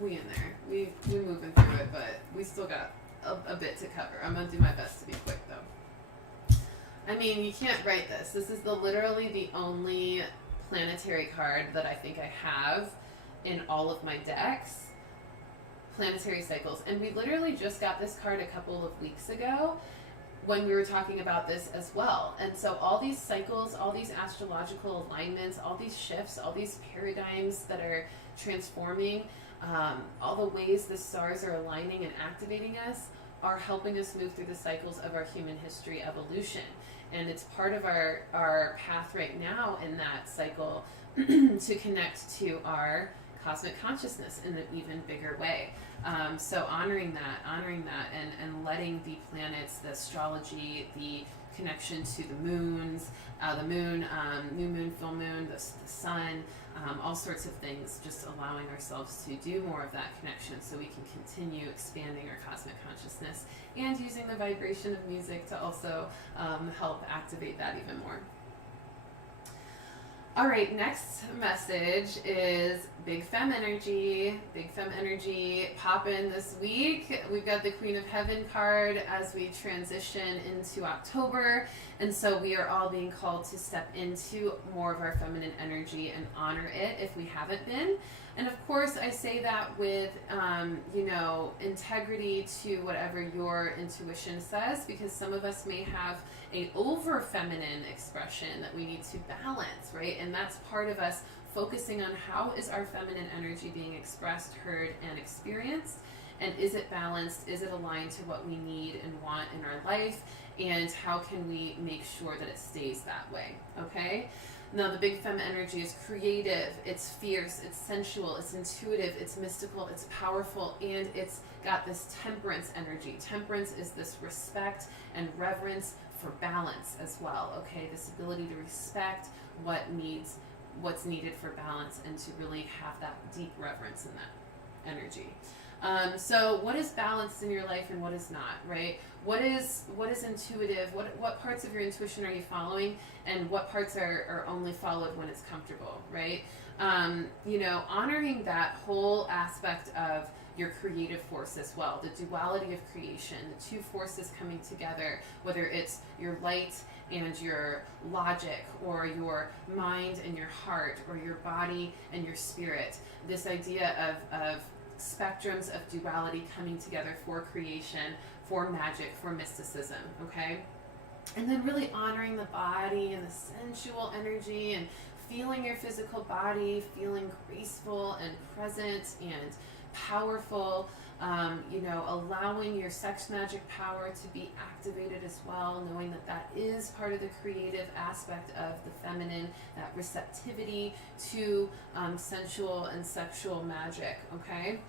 we in there. We moving through it, but we still got a bit to cover. I'm going to do my best to be quick, though. I mean, you can't write this. This is literally the only planetary card that I think I have in all of my decks. Planetary cycles. And we literally just got this card a couple of weeks ago when we were talking about this as well. And so all these cycles, all these astrological alignments, all these shifts, all these paradigms that are transforming, all the ways the stars are aligning and activating us are helping us move through the cycles of our human history evolution. And it's part of our path right now in that cycle to connect to our cosmic consciousness in an even bigger way. So honoring that and letting the planets, the astrology, the connection to the moons, the moon, new moon, full moon, the sun, all sorts of things, just allowing ourselves to do more of that connection so we can continue expanding our cosmic consciousness, and using the vibration of music to also help activate that even more. All right, next message is Big Femme energy. Big Femme energy popping this week. We've got the Queen of Heaven card as we transition into October. And so we are all being called to step into more of our feminine energy and honor it if we haven't been. And of course, I say that with, integrity to whatever your intuition says, because some of us may have a over feminine expression that we need to balance, right? And that's part of us focusing on how is our feminine energy being expressed, heard, and experienced, and is it balanced? Is it aligned to what we need and want in our life? And how can we make sure that it stays that way? Okay. Now, the Big Femme energy is creative, it's fierce, it's sensual, it's intuitive, it's mystical, it's powerful, and it's got this temperance energy. Temperance is this respect and reverence for balance as well, okay? This ability to respect what's needed for balance, and to really have that deep reverence in that energy. So what is balanced in your life and what is not, right? What is intuitive? What parts of your intuition are you following, and what parts are only followed when it's comfortable, right? Honoring that whole aspect of your creative force as well, the duality of creation, the two forces coming together, whether it's your light and your logic, or your mind and your heart, or your body and your spirit. This idea of spectrums of duality coming together for creation, for magic, for mysticism, okay? And then really honoring the body and the sensual energy, and feeling your physical body, feeling graceful and present and powerful, allowing your sex magic power to be activated as well, knowing that that is part of the creative aspect of the feminine, that receptivity to sensual and sexual magic, okay?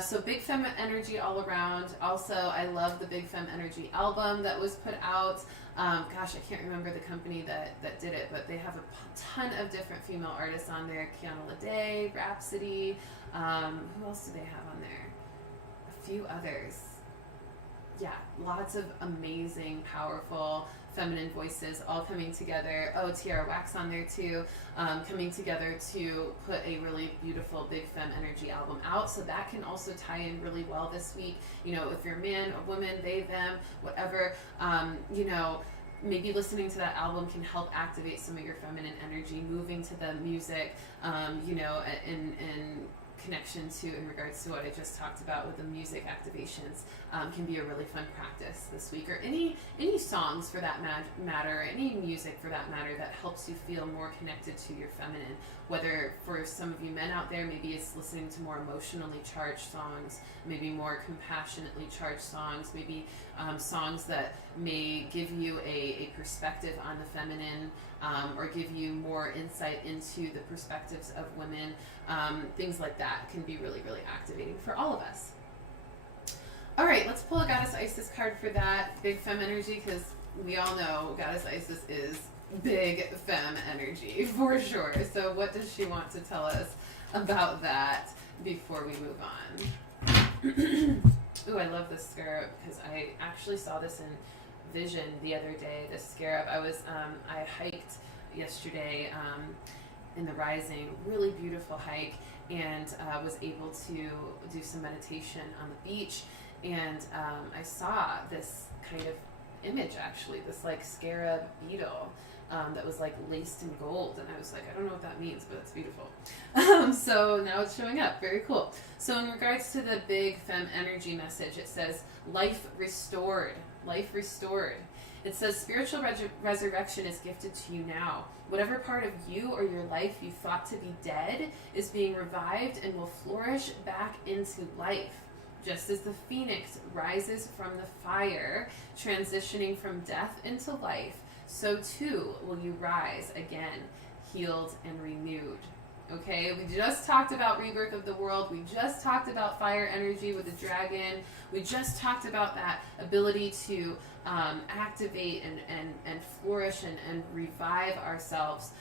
So Big Femme energy all around. Also, I love the Big Femme energy album that was put out. I can't remember the company that did it, but they have a ton of different female artists on there. Kiana Lede, Rhapsody. Who else do they have on there? A few others. Yeah, lots of amazing, powerful feminine voices all coming together. Oh, Tiara Wax on there too, coming together to put a really beautiful Big Femme energy album out. So that can also tie in really well this week. If you're a man, a woman, they, them, whatever, maybe listening to that album can help activate some of your feminine energy, moving to the music, in connection to, in regards to what I just talked about with the music activations, can be a really fun practice this week. Or any songs for that matter, any music for that matter that helps you feel more connected to your feminine. Whether for some of you men out there, maybe it's listening to more emotionally charged songs, maybe more compassionately charged songs, maybe songs that may give you a perspective on the feminine, or give you more insight into the perspectives of women. Things like that can be really, really activating for all of us. All right, let's pull a Goddess Isis card for that Big Femme energy, because we all know Goddess Isis is Big Femme energy for sure. So what does she want to tell us about that before we move on? Ooh, I love this scarab, because I actually saw this in vision the other day. This scarab, I hiked yesterday in the Rising, really beautiful hike, and was able to do some meditation on the beach, and I saw this kind of image, actually, this like scarab beetle that was like laced in gold, and I was like, I don't know what that means, but it's beautiful. So now it's showing up. Very cool. So in regards to the Big Femme energy message, it says life restored. Life restored. It says spiritual resurrection is gifted to you now. Whatever part of you or your life you thought to be dead is being revived and will flourish back into life. Just as the phoenix rises from the fire, transitioning from death into life, so too will you rise again, healed and renewed. Okay, we just talked about rebirth of the world. We just talked about fire energy with the dragon. We just talked about that ability to activate and flourish and revive ourselves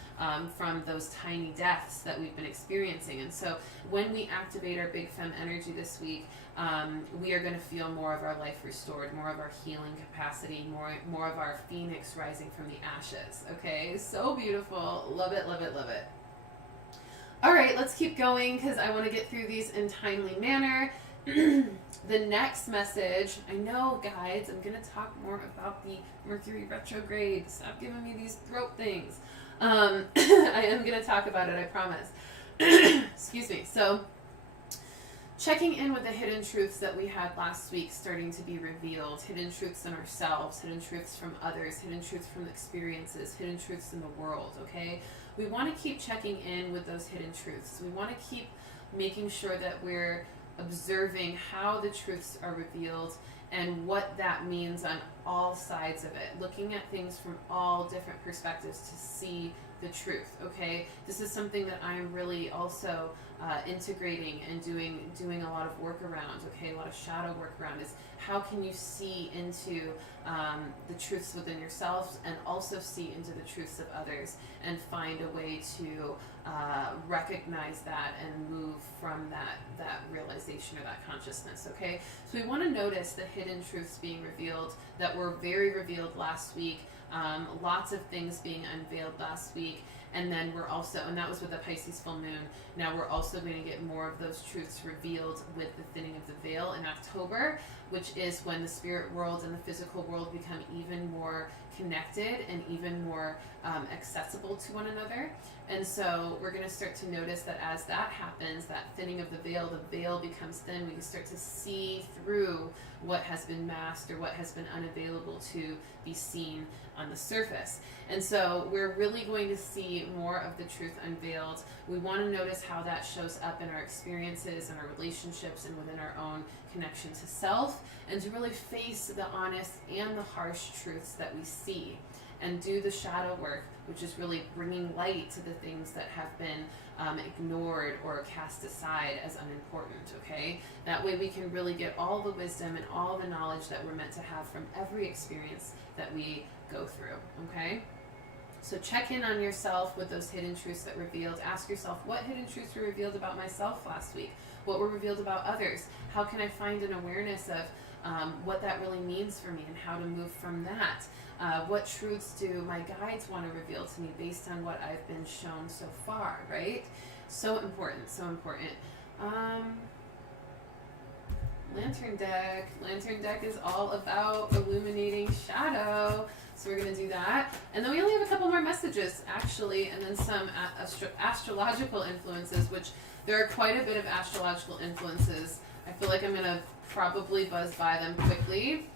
from those tiny deaths that we've been experiencing. And so when we activate our Big Femme energy this week, we are going to feel more of our life restored, more of our healing capacity, more of our phoenix rising from the ashes. Okay, so beautiful. Love it, love it, love it. All right, let's keep going, because I want to get through these in timely manner. The next message, I know, guys, I'm going to talk more about the Mercury retrograde. Stop giving me these throat things. I am going to talk about it, I promise. Excuse me. So, checking in with the hidden truths that we had last week starting to be revealed. Hidden truths in ourselves, hidden truths from others, hidden truths from experiences, hidden truths in the world, okay? We want to keep checking in with those hidden truths. We want to keep making sure that we're observing how the truths are revealed and what that means on all sides of it. Looking at things from all different perspectives to see the truth, okay? This is something that I'm really also integrating and doing a lot of work around, okay, a lot of shadow work around, is how can you see into the truths within yourself and also see into the truths of others and find a way to recognize that and move from that realization or that consciousness, okay? So we want to notice the hidden truths being revealed that were very revealed last week, lots of things being unveiled last week. And then we're also, and that was with the Pisces full moon, now we're also going to get more of those truths revealed with the thinning of the veil in October, which is when the spirit world and the physical world become even more connected and even more accessible to one another. And so we're going to start to notice that as that happens, that thinning of the veil becomes thin. We can start to see through what has been masked or what has been unavailable to be seen on the surface. And so we're really going to see more of the truth unveiled. We want to notice how that shows up in our experiences and our relationships and within our own connection to self, and to really face the honest and the harsh truths that we see and do the shadow work, which is really bringing light to the things that have been ignored or cast aside as unimportant, okay? That way we can really get all the wisdom and all the knowledge that we're meant to have from every experience that we go through, okay? So check in on yourself with those hidden truths that revealed. Ask yourself, what hidden truths were revealed about myself last week? What were revealed about others? How can I find an awareness of what that really means for me and how to move from that? What truths do my guides want to reveal to me based on what I've been shown so far, right? So important, so important. Lantern deck. Lantern deck is all about illuminating shadow. So we're going to do that. And then we only have a couple more messages, actually, and then some astrological influences, which there are quite a bit of astrological influences. I feel like I'm going to probably buzz by them quickly.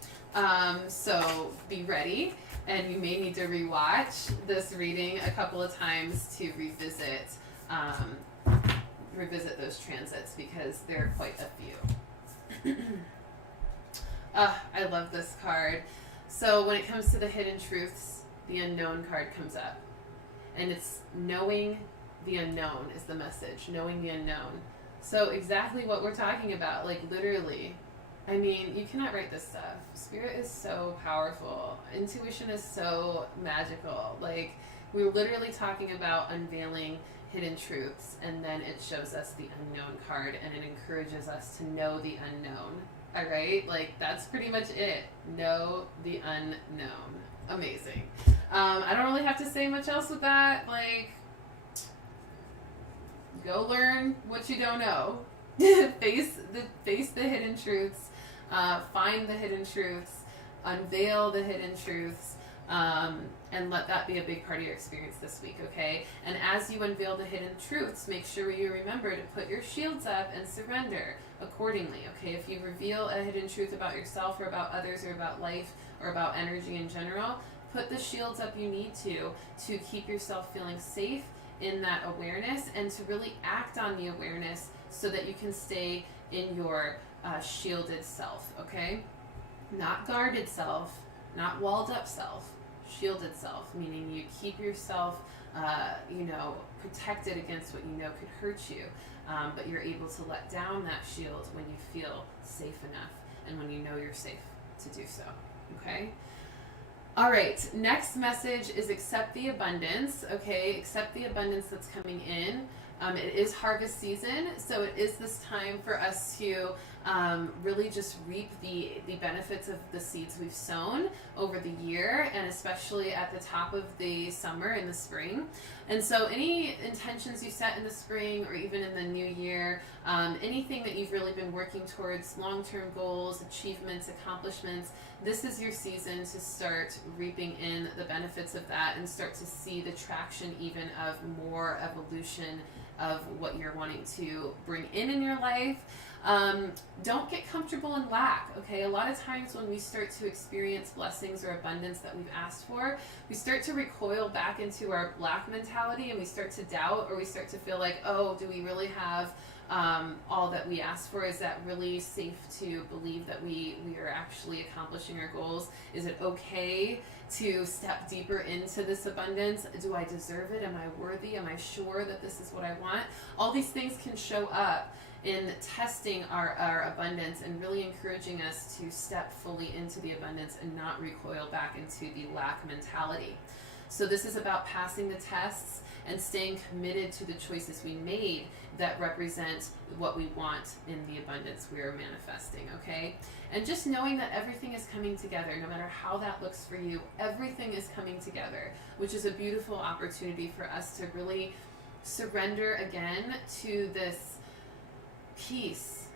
So be ready. And you may need to rewatch this reading a couple of times to revisit those transits, because there are quite a few. I love this card. So when it comes to the hidden truths, the unknown card comes up. And it's knowing the unknown is the message. Knowing the unknown. So exactly what we're talking about, like literally. I mean, you cannot write this stuff. Spirit is so powerful. Intuition is so magical. Like, we're literally talking about unveiling hidden truths, and then it shows us the unknown card, and it encourages us to know the unknown. All right? Like, that's pretty much it. Know the unknown. Amazing. I don't really have to say much else with that. Like, go learn what you don't know. Face the hidden truths. Find the hidden truths, unveil the hidden truths, and let that be a big part of your experience this week, okay? And as you unveil the hidden truths, make sure you remember to put your shields up and surrender accordingly, okay? If you reveal a hidden truth about yourself or about others or about life or about energy in general, put the shields up you need to keep yourself feeling safe in that awareness and to really act on the awareness so that you can stay in your shielded self, okay? Not guarded self, not walled up self, shielded self, meaning you keep yourself, protected against what you know could hurt you, but you're able to let down that shield when you feel safe enough and when you know you're safe to do so, okay? All right, next message is accept the abundance, okay? Accept the abundance that's coming in. It is harvest season, so it is this time for us to really just reap the benefits of the seeds we've sown over the year, and especially at the top of the summer and the spring. And so any intentions you set in the spring or even in the new year, anything that you've really been working towards, long-term goals, achievements, accomplishments, this is your season to start reaping in the benefits of that and start to see the traction even of more evolution of what you're wanting to bring in your life. Don't get comfortable in lack, okay? A lot of times when we start to experience blessings or abundance that we've asked for, we start to recoil back into our lack mentality and we start to doubt, or we start to feel like, oh, do we really have all that we asked for? Is that really safe to believe that we are actually accomplishing our goals? Is it okay to step deeper into this abundance. Do I deserve it? Am I worthy? Am I sure that this is what I want? All these things can show up in testing our abundance and really encouraging us to step fully into the abundance and not recoil back into the lack mentality. So this is about passing the tests and staying committed to the choices we made that represent what we want in the abundance we are manifesting, okay? And just knowing that everything is coming together, no matter how that looks for you, everything is coming together, which is a beautiful opportunity for us to really surrender again to this peace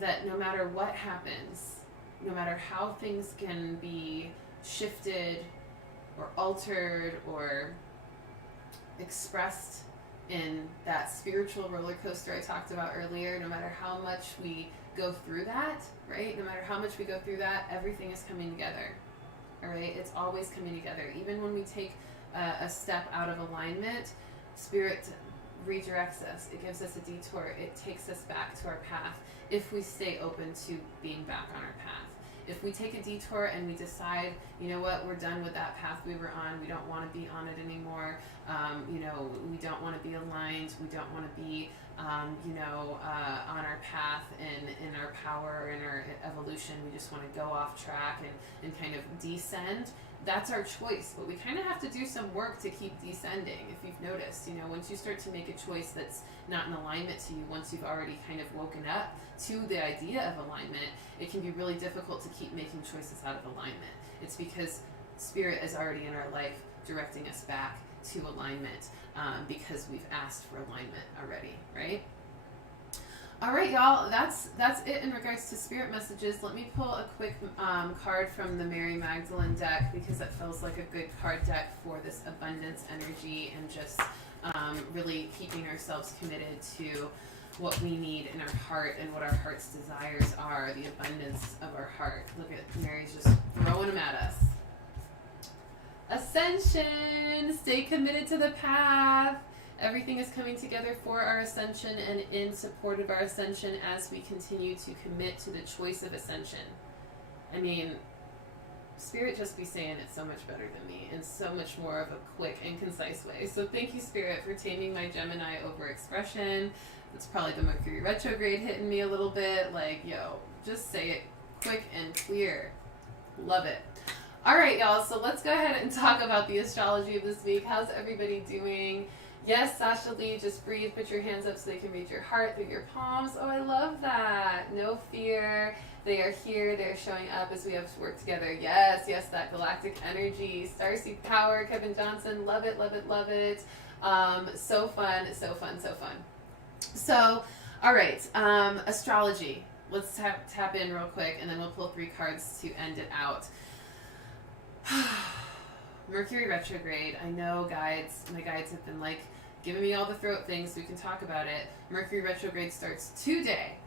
that no matter what happens, no matter how things can be shifted or altered or expressed in that spiritual roller coaster I talked about earlier, no matter how much we go through that, right? No matter how much we go through that, everything is coming together, all right? It's always coming together. Even when we take a step out of alignment, Spirit redirects us. It gives us a detour. It takes us back to our path if we stay open to being back on our path. If we take a detour and we decide, you know what, we're done with that path we were on, we don't want to be on it anymore, we don't want to be aligned, we don't want to be, on our path in our power, in our evolution, we just want to go off track and kind of descend, that's our choice. But we kind of have to do some work to keep descending. If you've noticed, once you start to make a choice that's not in alignment to you, once you've already kind of woken up to the idea of alignment, it can be really difficult to keep making choices out of alignment. It's because Spirit is already in our life directing us back to alignment, because we've asked for alignment already, right? All right, y'all, that's it in regards to spirit messages. Let me pull a quick card from the Mary Magdalene deck, because it feels like a good card deck for this abundance energy and just really keeping ourselves committed to what we need in our heart and what our heart's desires are, the abundance of our heart. Look at Mary's just throwing them at us. Ascension! Stay committed to the path. Everything is coming together for our ascension and in support of our ascension as we continue to commit to the choice of ascension. I mean, Spirit just be saying it so much better than me in so much more of a quick and concise way. So thank you, Spirit, for taming my Gemini overexpression. It's probably the Mercury retrograde hitting me a little bit. Like, yo, just say it quick and clear. Love it. All right, y'all. So let's go ahead and talk about the astrology of this week. How's everybody doing? Yes, Sasha Lee, just breathe. Put your hands up so they can read your heart through your palms. Oh, I love that. No fear. They are here. They're showing up as we have to work together. Yes, that galactic energy. Starseed power. Kevin Johnson. Love it, love it, love it. So fun, so fun, so fun. So, all right. Astrology. Let's tap in real quick, and then we'll pull 3 cards to end it out. Mercury retrograde. I know my guides have been like giving me all the throat things so we can talk about it. Mercury retrograde starts today,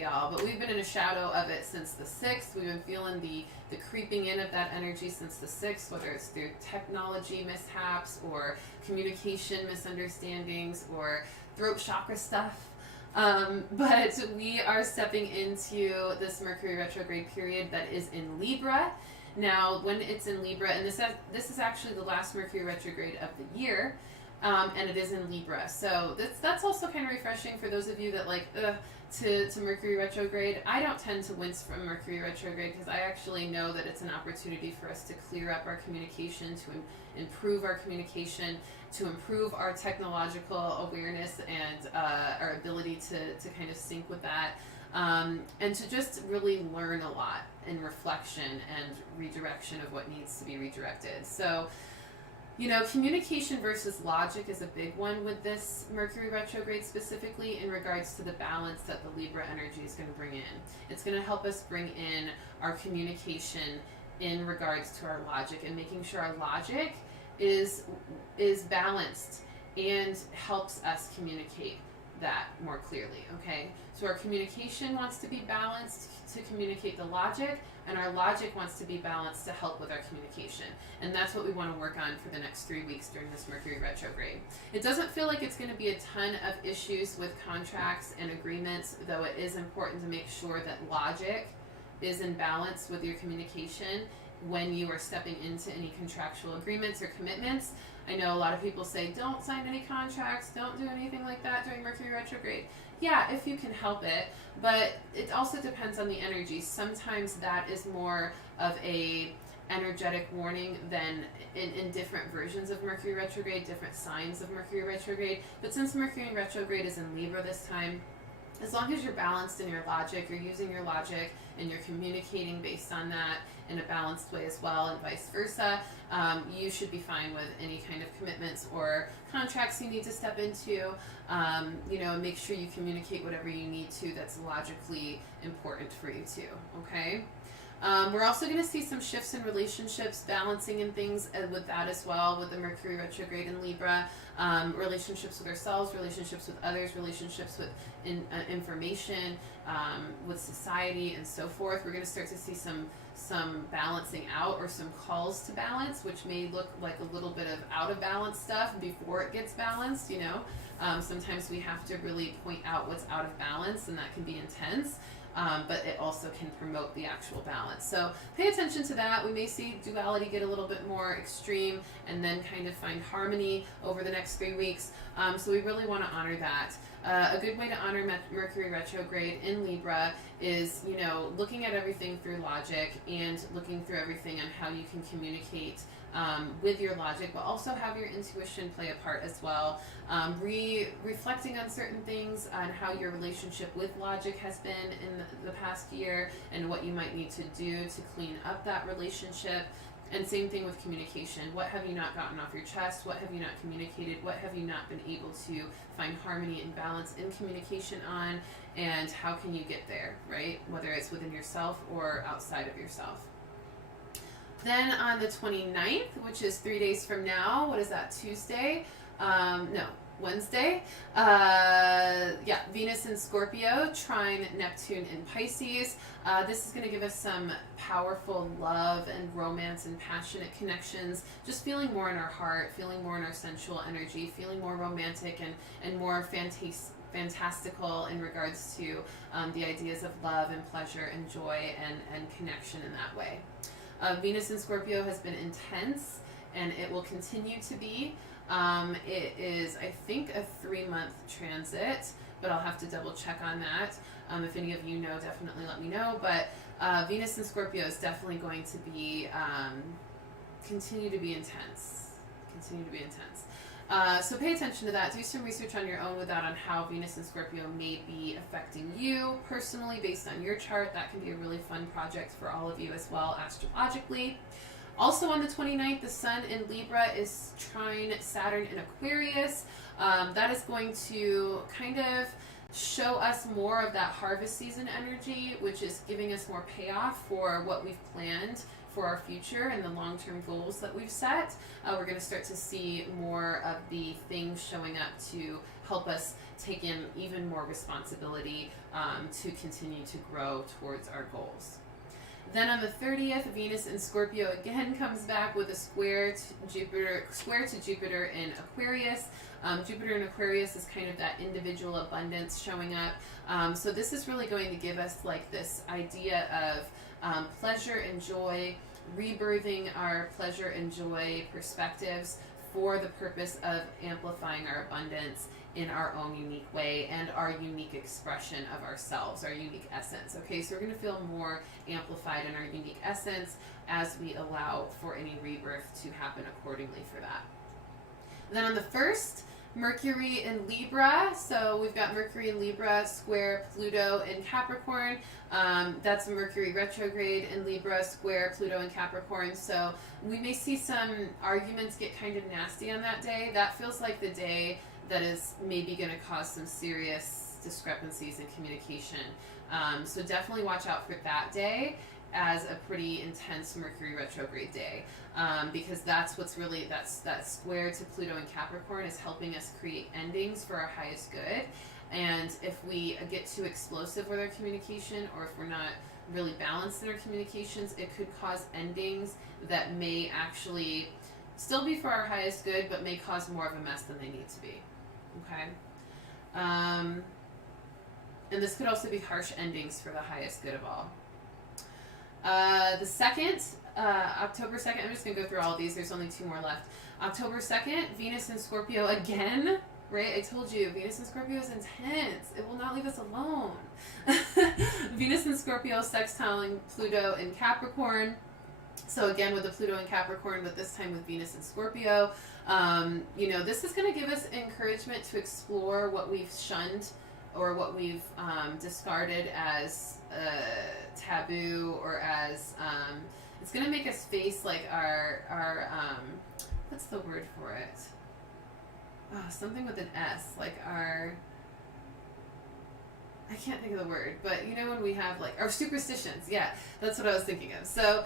y'all, but we've been in a shadow of it since the 6th. We've been feeling the creeping in of that energy since the 6th, whether it's through technology mishaps or communication misunderstandings or throat chakra stuff. But we are stepping into this Mercury retrograde period that is in Libra. Now, when it's in Libra, and this is actually the last Mercury retrograde of the year, and it is in Libra. So that's also kind of refreshing for those of you that like to Mercury retrograde. I don't tend to wince from Mercury retrograde because I actually know that it's an opportunity for us to clear up our communication, to improve our communication, to improve our technological awareness and our ability to kind of sync with that. And to just really learn a lot in reflection and redirection of what needs to be redirected. So, communication versus logic is a big one with this Mercury retrograde, specifically in regards to the balance that the Libra energy is going to bring in. It's going to help us bring in our communication in regards to our logic and making sure our logic is balanced and helps us communicate that more clearly, okay? So our communication wants to be balanced to communicate the logic, and our logic wants to be balanced to help with our communication. And that's what we want to work on for the next 3 weeks during this Mercury retrograde. It doesn't feel like it's going to be a ton of issues with contracts and agreements, though it is important to make sure that logic is in balance with your communication when you are stepping into any contractual agreements or commitments. I know a lot of people say, don't sign any contracts, don't do anything like that during Mercury retrograde. Yeah, if you can help it, but it also depends on the energy. Sometimes that is more of a energetic warning than in different versions of Mercury retrograde, different signs of Mercury retrograde. But since Mercury retrograde is in Libra this time, as long as you're balanced in your logic, you're using your logic, and you're communicating based on that in a balanced way as well, and vice versa, you should be fine with any kind of commitments or contracts you need to step into. Make sure you communicate whatever you need to that's logically important for you too, okay? We're also going to see some shifts in relationships, balancing and things with that as well, with the Mercury retrograde in Libra. Relationships with ourselves, relationships with others, relationships with information, with society, and so forth. We're going to start to see some balancing out, or some calls to balance, which may look like a little bit of out of balance stuff before it gets balanced. Sometimes we have to really point out what's out of balance, and that can be intense. But it also can promote the actual balance. So pay attention to that. We may see duality get a little bit more extreme and then kind of find harmony over the next 3 weeks. So we really want to honor that. A good way to honor Mercury retrograde in Libra is, looking at everything through logic and looking through everything on how you can communicate with your logic, but also have your intuition play a part as well. Reflecting on certain things, on how your relationship with logic has been in the past year, and what you might need to do to clean up that relationship. And same thing with communication. What have you not gotten off your chest? What have you not communicated? What have you not been able to find harmony and balance in communication on? And how can you get there, right? Whether it's within yourself or outside of yourself. Then on the 29th, which is 3 days from now, what is that, Tuesday? Wednesday. Venus in Scorpio, trine Neptune in Pisces. This is going to give us some powerful love and romance and passionate connections, just feeling more in our heart, feeling more in our sensual energy, feeling more romantic and more fantastical in regards to the ideas of love and pleasure and joy and connection in that way. Venus in Scorpio has been intense, and it will continue to be. It is, I think, a 3-month transit, but I'll have to double check on that. If any of you know, definitely let me know. But Venus in Scorpio is definitely going to be, continue to be intense. So pay attention to that. Do some research on your own with that, on how Venus and Scorpio may be affecting you personally based on your chart. That can be a really fun project for all of you as well, astrologically. Also on the 29th, the Sun in Libra is trine Saturn in Aquarius. That is going to kind of show us more of that harvest season energy, which is giving us more payoff for what we've planned for our future and the long-term goals that we've set. We're going to start to see more of the things showing up to help us take in even more responsibility to continue to grow towards our goals. Then on the 30th, Venus in Scorpio again comes back with a square to Jupiter in Aquarius. Jupiter in Aquarius is kind of that individual abundance showing up. So this is really going to give us like this idea of pleasure and joy, rebirthing our pleasure and joy perspectives for the purpose of amplifying our abundance in our own unique way and our unique expression of ourselves, our unique essence. Okay, so we're going to feel more amplified in our unique essence as we allow for any rebirth to happen accordingly for that. Then on the 1st, Mercury in Libra. So we've got Mercury in Libra square Pluto in Capricorn. That's Mercury retrograde in Libra square Pluto in Capricorn. So we may see some arguments get kind of nasty on that day. That feels like the day that is maybe going to cause some serious discrepancies in communication. So definitely watch out for that day as a pretty intense Mercury retrograde day, because that's what's really, that square to Pluto and Capricorn is helping us create endings for our highest good. And if we get too explosive with our communication, or if we're not really balanced in our communications, it could cause endings that may actually still be for our highest good, but may cause more of a mess than they need to be. Okay? And this could also be harsh endings for the highest good of all. The 2nd October 2nd, I'm just going to go through all of these. There's only 2 more left. October 2nd, Venus and Scorpio again. Right? I told you, Venus and Scorpio is intense. It will not leave us alone. Venus and Scorpio sextiling Pluto in Capricorn. So again, with the Pluto in Capricorn, but this time with Venus and Scorpio. This is going to give us encouragement to explore what we've shunned or what we've discarded as taboo, or as it's going to make us face like our what's the word for it? Oh, something with an S, like I can't think of the word, but when we have like our superstitions, yeah, that's what I was thinking of. So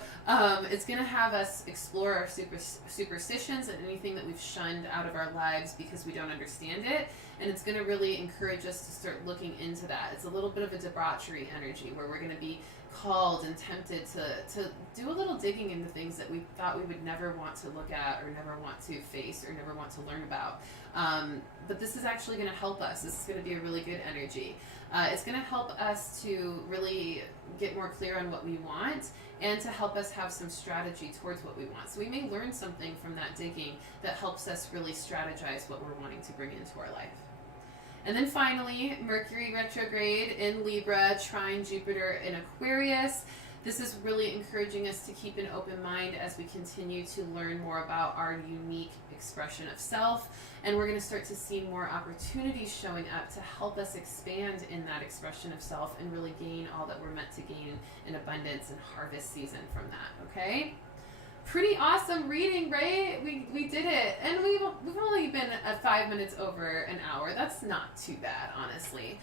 it's going to have us explore our superstitions and anything that we've shunned out of our lives because we don't understand it, and it's going to really encourage us to start looking into that. It's a little bit of a debauchery energy where we're going to be called and tempted to do a little digging into things that we thought we would never want to look at, or never want to face, or never want to learn about. But this is actually going to help us. This is going to be a really good energy. It's going to help us to really get more clear on what we want, and to help us have some strategy towards what we want. So we may learn something from that digging that helps us really strategize what we're wanting to bring into our life. And then finally, Mercury retrograde in Libra, trine Jupiter in Aquarius. This is really encouraging us to keep an open mind as we continue to learn more about our unique expression of self. And we're going to start to see more opportunities showing up to help us expand in that expression of self and really gain all that we're meant to gain in abundance and harvest season from that, okay? Pretty awesome reading, right? We did it. And we've only been at 5 minutes over an hour. That's not too bad, honestly.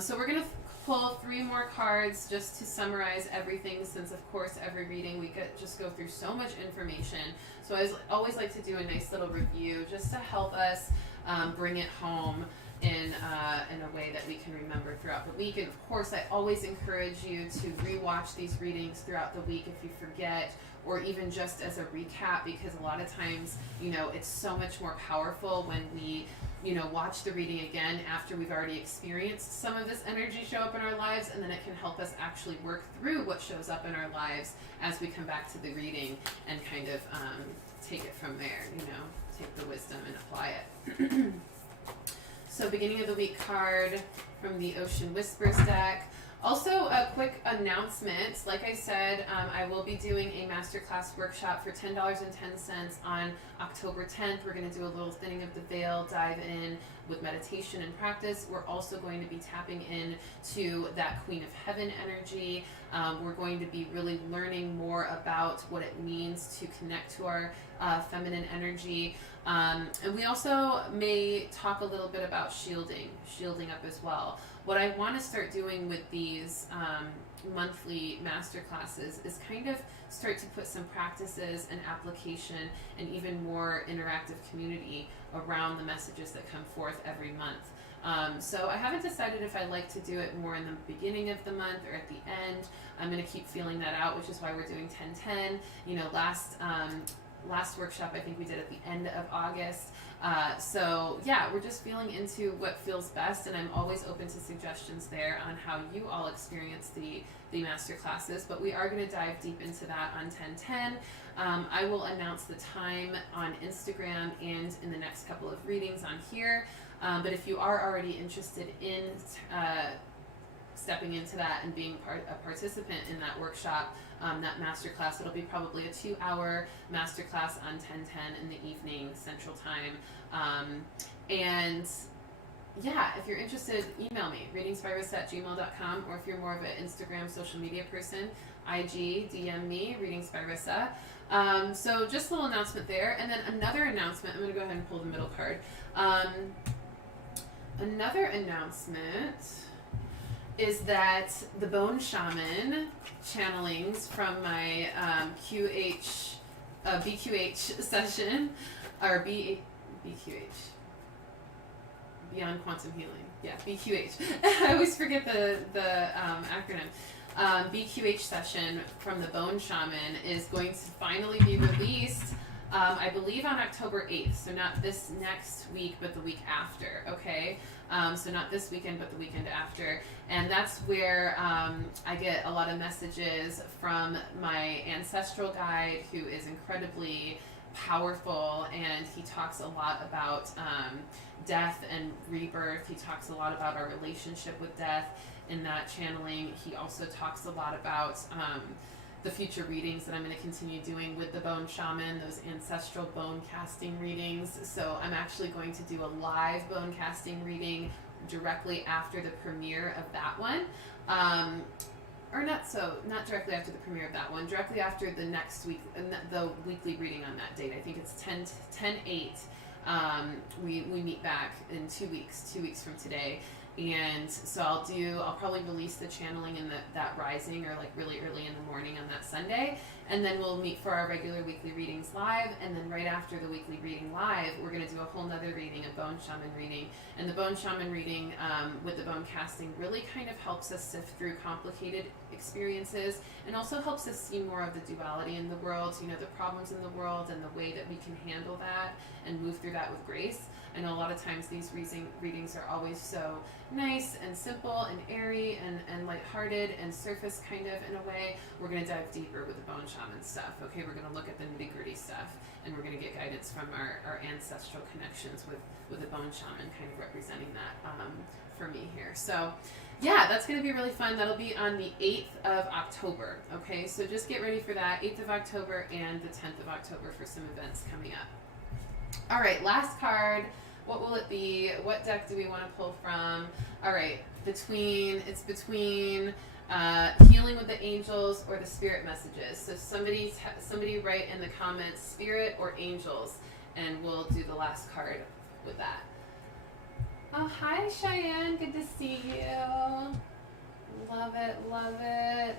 So we're going to pull 3 more cards just to summarize everything, since of course every reading we just go through so much information. So I always like to do a nice little review just to help us bring it home in a way that we can remember throughout the week. And of course I always encourage you to rewatch these readings throughout the week if you forget, or even just as a recap, because a lot of times, it's so much more powerful when we, watch the reading again after we've already experienced some of this energy show up in our lives, and then it can help us actually work through what shows up in our lives as we come back to the reading and kind of take it from there, take the wisdom and apply it. So beginning of the week card from the Ocean Whispers deck. Also, a quick announcement. Like I said, I will be doing a masterclass workshop for $10.10 on October 10th. We're going to do a little thinning of the veil, dive in with meditation and practice. We're also going to be tapping into that Queen of Heaven energy. We're going to be really learning more about what it means to connect to our feminine energy. And we also may talk a little bit about shielding up as well. What I want to start doing with these monthly master classes is kind of start to put some practices and application and even more interactive community around the messages that come forth every month. So I haven't decided if I like to do it more in the beginning of the month or at the end. I'm going to keep feeling that out, which is why we're doing 10-10. Last workshop I think we did at the end of August. So yeah, we're just feeling into what feels best, and I'm always open to suggestions there on how you all experience the master classes, but we are going to dive deep into that on 10-10. I will announce the time on Instagram and in the next couple of readings on here, but if you are already interested in stepping into that and being a participant in that workshop, that masterclass, it'll be probably a 2-hour masterclass on 10:10 in the evening Central Time. And yeah, if you're interested, email me, readingsbyrissa@gmail.com, or if you're more of an Instagram social media person, IG, DM me, Readings by Rissa. So just a little announcement there. And then another announcement, I'm going to go ahead and pull the middle card. Another announcement is that the Bone Shaman channelings from my BQH session, or BQH, Beyond Quantum Healing. Yeah, BQH. I always forget the acronym. BQH session from the Bone Shaman is going to finally be released I believe on October 8th, so not this next week, but the week after, okay? So not this weekend, but the weekend after. And that's where I get a lot of messages from my ancestral guide, who is incredibly powerful, and he talks a lot about death and rebirth. He talks a lot about our relationship with death in that channeling. He also talks a lot about the future readings that I'm going to continue doing with the bone shaman, those ancestral bone casting readings. So I'm actually going to do a live bone casting reading directly after the premiere of that one. Or not directly after the premiere of that one, directly after the next week, the weekly reading on that date. I think it's 10/8. We meet back in 2 weeks from today. And so I'll probably release the channeling in that rising, or like really early in the morning on that Sunday. And then we'll meet for our regular weekly readings live. And then right after the weekly reading live, we're going to do a whole nother reading, a bone shaman reading. And the bone shaman reading with the bone casting really kind of helps us sift through complicated experiences, and also helps us see more of the duality in the world, the problems in the world, and the way that we can handle that and move through that with grace. I know a lot of times these readings are always so nice and simple and airy and lighthearted and surface kind of in a way. We're going to dive deeper with the bone shaman stuff. Okay, we're going to look at the nitty gritty stuff, and we're going to get guidance from our ancestral connections with the bone shaman kind of representing that for me here. So yeah, that's going to be really fun. That'll be on the 8th of October. Okay, so just get ready for that, 8th of October and the 10th of October for some events coming up. All right, last card. What will it be? What deck do we want to pull from? All right, between healing with the angels or the spirit messages. So somebody write in the comments spirit or angels, and we'll do the last card with that. Oh, hi Cheyenne, good to see you. Love it.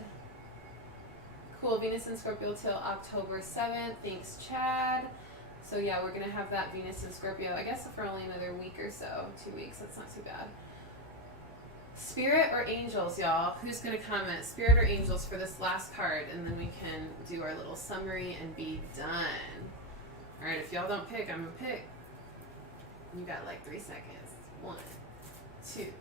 Cool, Venus in Scorpio till October 7th. Thanks, Chad. So yeah, we're going to have that Venus in Scorpio, I guess, for only another week or so. 2 weeks, that's not too bad. Spirit or angels, y'all? Who's going to comment? Spirit or angels for this last card, and then we can do our little summary and be done. All right, if y'all don't pick, I'm going to pick. You got like 3 seconds. 1, 2,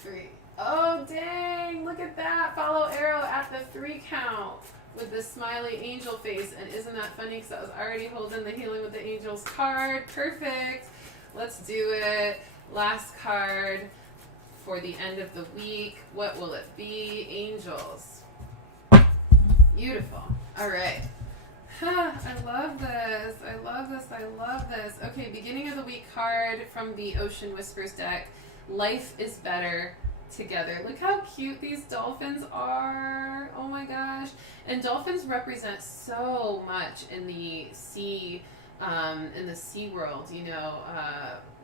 3. Oh, dang, look at that. Follow arrow at the 3 count. With this smiley angel face, and isn't that funny, because I was already holding the Healing with the Angels card. Perfect. Let's do it. Last card for the end of the week. What will it be? Angels. Beautiful. All right. I love this. Okay, beginning of the week card from the Ocean Whispers deck. Life is better together. Look how cute these dolphins are. Oh my gosh. And dolphins represent so much in the sea world,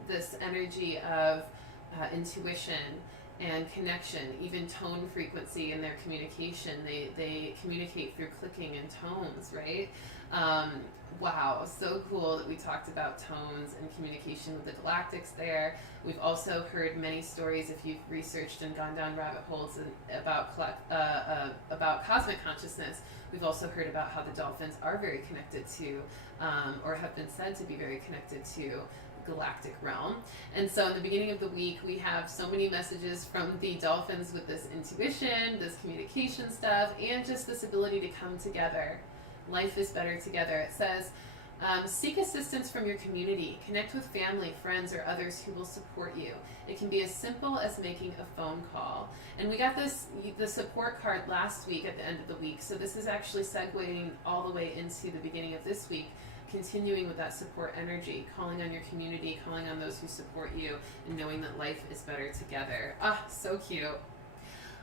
this energy of intuition and connection, even tone frequency in their communication. They communicate through clicking and tones, right? Wow, so cool that we talked about tones and communication with the galactics there. We've also heard many stories, if you've researched and gone down rabbit holes about cosmic consciousness. We've also heard about how the dolphins are very connected to, or have been said to be very connected to, galactic realm. And so in the beginning of the week, we have so many messages from the dolphins with this intuition, this communication stuff, and just this ability to come together. Life is better together. It says, seek assistance from your community. Connect with family, friends, or others who will support you. It can be as simple as making a phone call. And we got the support card last week at the end of the week. So this is actually segueing all the way into the beginning of this week, continuing with that support energy, calling on your community, calling on those who support you, and knowing that life is better together. Ah, so cute.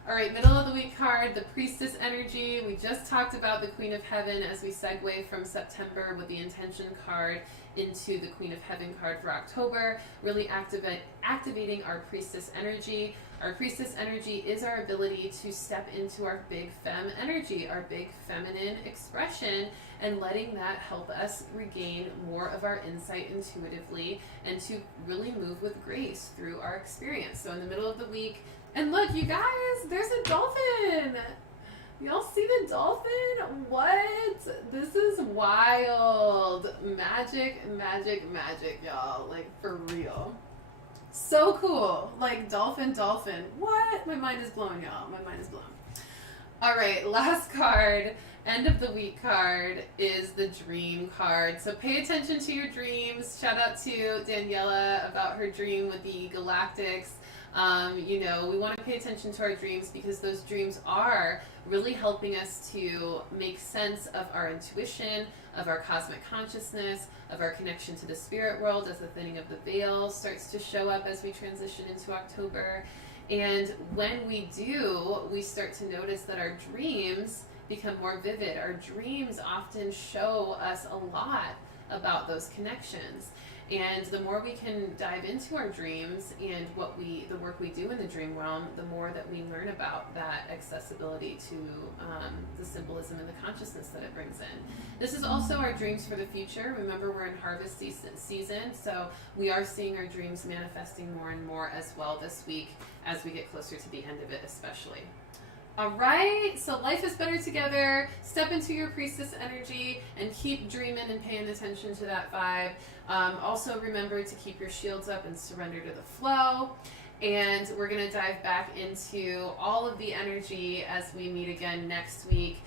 All right, middle of the week card, the Priestess energy. We just talked about the Queen of Heaven as we segue from September with the Intention card into the Queen of Heaven card for October, really activating our Priestess energy. Our Priestess energy is our ability to step into our big femme energy, our big feminine expression, and letting that help us regain more of our insight intuitively and to really move with grace through our experience. So in the middle of the week, and look, you guys, there's a dolphin. Y'all see the dolphin? What? This is wild. Magic, magic, magic, y'all. Like, for real. So cool. Like, dolphin, dolphin. What? My mind is blown, y'all. My mind is blown. All right, last card, end of the week card, is the dream card. So pay attention to your dreams. Shout out to Daniela about her dream with the galactics. We want to pay attention to our dreams because those dreams are really helping us to make sense of our intuition, of our cosmic consciousness, of our connection to the spirit world as the thinning of the veil starts to show up as we transition into October. And when we do, we start to notice that our dreams become more vivid. Our dreams often show us a lot about those connections. And the more we can dive into our dreams and the work we do in the dream realm, the more that we learn about that accessibility to the symbolism and the consciousness that it brings in. This is also our dreams for the future. Remember, we're in harvest season, so we are seeing our dreams manifesting more and more as well this week as we get closer to the end of it especially. All right, so life is better together. Step into your priestess energy and keep dreaming and paying attention to that vibe. Also remember to keep your shields up and surrender to the flow. And we're going to dive back into all of the energy as we meet again next week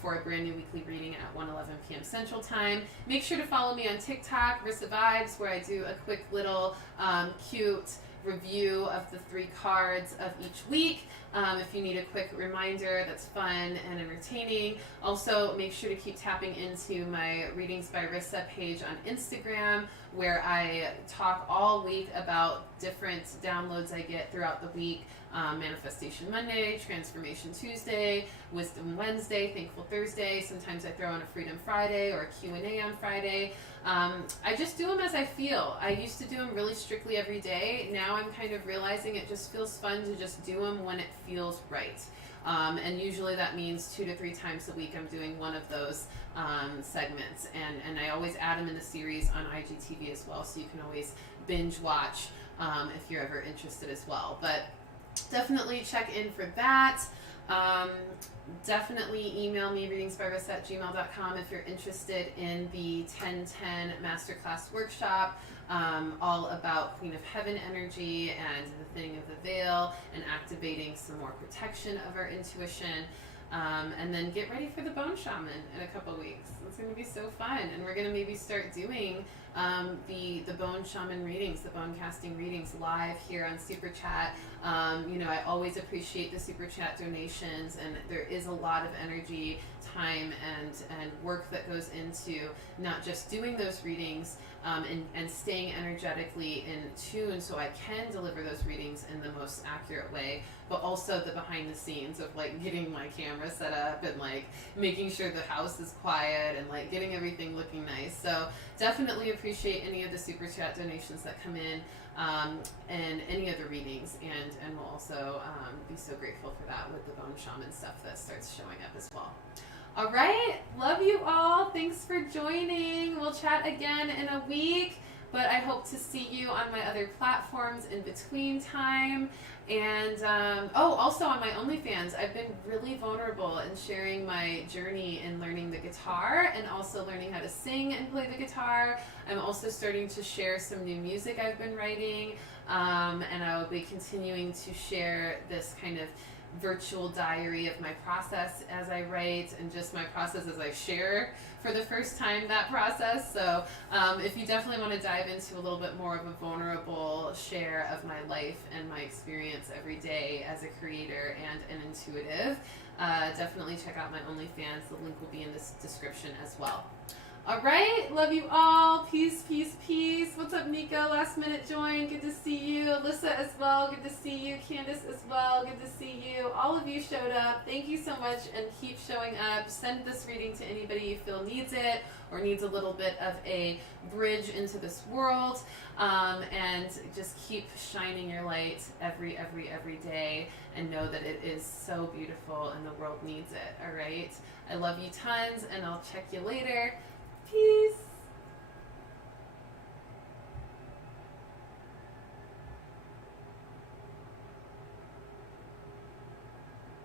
for a brand new weekly reading at 1:11 p.m. Central Time. Make sure to follow me on TikTok, Rissa Vibes, where I do a quick little cute review of the 3 cards of each week. If you need a quick reminder that's fun and entertaining. Also, make sure to keep tapping into my Readings by Rissa page on Instagram, where I talk all week about different downloads I get throughout the week. Manifestation Monday, Transformation Tuesday, Wisdom Wednesday, Thankful Thursday. Sometimes I throw in a Freedom Friday or a Q&A on Friday. I just do them as I feel. I used to do them really strictly every day. Now I'm kind of realizing it just feels fun to just do them when it feels right. And usually that means 2 to 3 times a week I'm doing one of those segments. And I always add them in the series on IGTV as well, so you can always binge watch if you're ever interested as well. But definitely check in for that. Definitely email me readingsbyrissa@gmail.com if you're interested in the 1010 Masterclass Workshop, all about Queen of Heaven energy and the thinning of the veil and activating some more protection of our intuition. And then get ready for the Bone Shaman in a couple weeks. It's going to be so fun. And we're going to maybe start doing the Bone Shaman readings, the bone casting readings live here on Super Chat. I always appreciate the Super Chat donations, and there is a lot of energy, time, and work that goes into not just doing those readings, and staying energetically in tune so I can deliver those readings in the most accurate way, but also the behind the scenes of like getting my camera set up and like making sure the house is quiet and like getting everything looking nice. So definitely appreciate any of the Super Chat donations that come in, and any of the readings, and we'll also be so grateful for that with the Bone Shaman stuff that starts showing up as well. All right, love you all. Thanks for joining. We'll chat again in a week, but I hope to see you on my other platforms in between time. And also on my OnlyFans, I've been really vulnerable in sharing my journey in learning the guitar and also learning how to sing and play the guitar. I'm also starting to share some new music I've been writing, and I will be continuing to share this kind of virtual diary of my process as I write and just my process as I share for the first time that process. So if you definitely want to dive into a little bit more of a vulnerable share of my life and my experience every day as a creator and an intuitive, definitely check out my OnlyFans. The link will be in this description as well. All right, love you all. Peace, peace, peace. What's up, Nico? Last minute join. Good to see you. Alyssa as well. Good to see you. Candace as well. Good to see you. All of you showed up. Thank you so much, and keep showing up. Send this reading to anybody you feel needs it or needs a little bit of a bridge into this world. And just keep shining your light every day, and know that it is so beautiful and the world needs it. All right. I love you tons, and I'll check you later.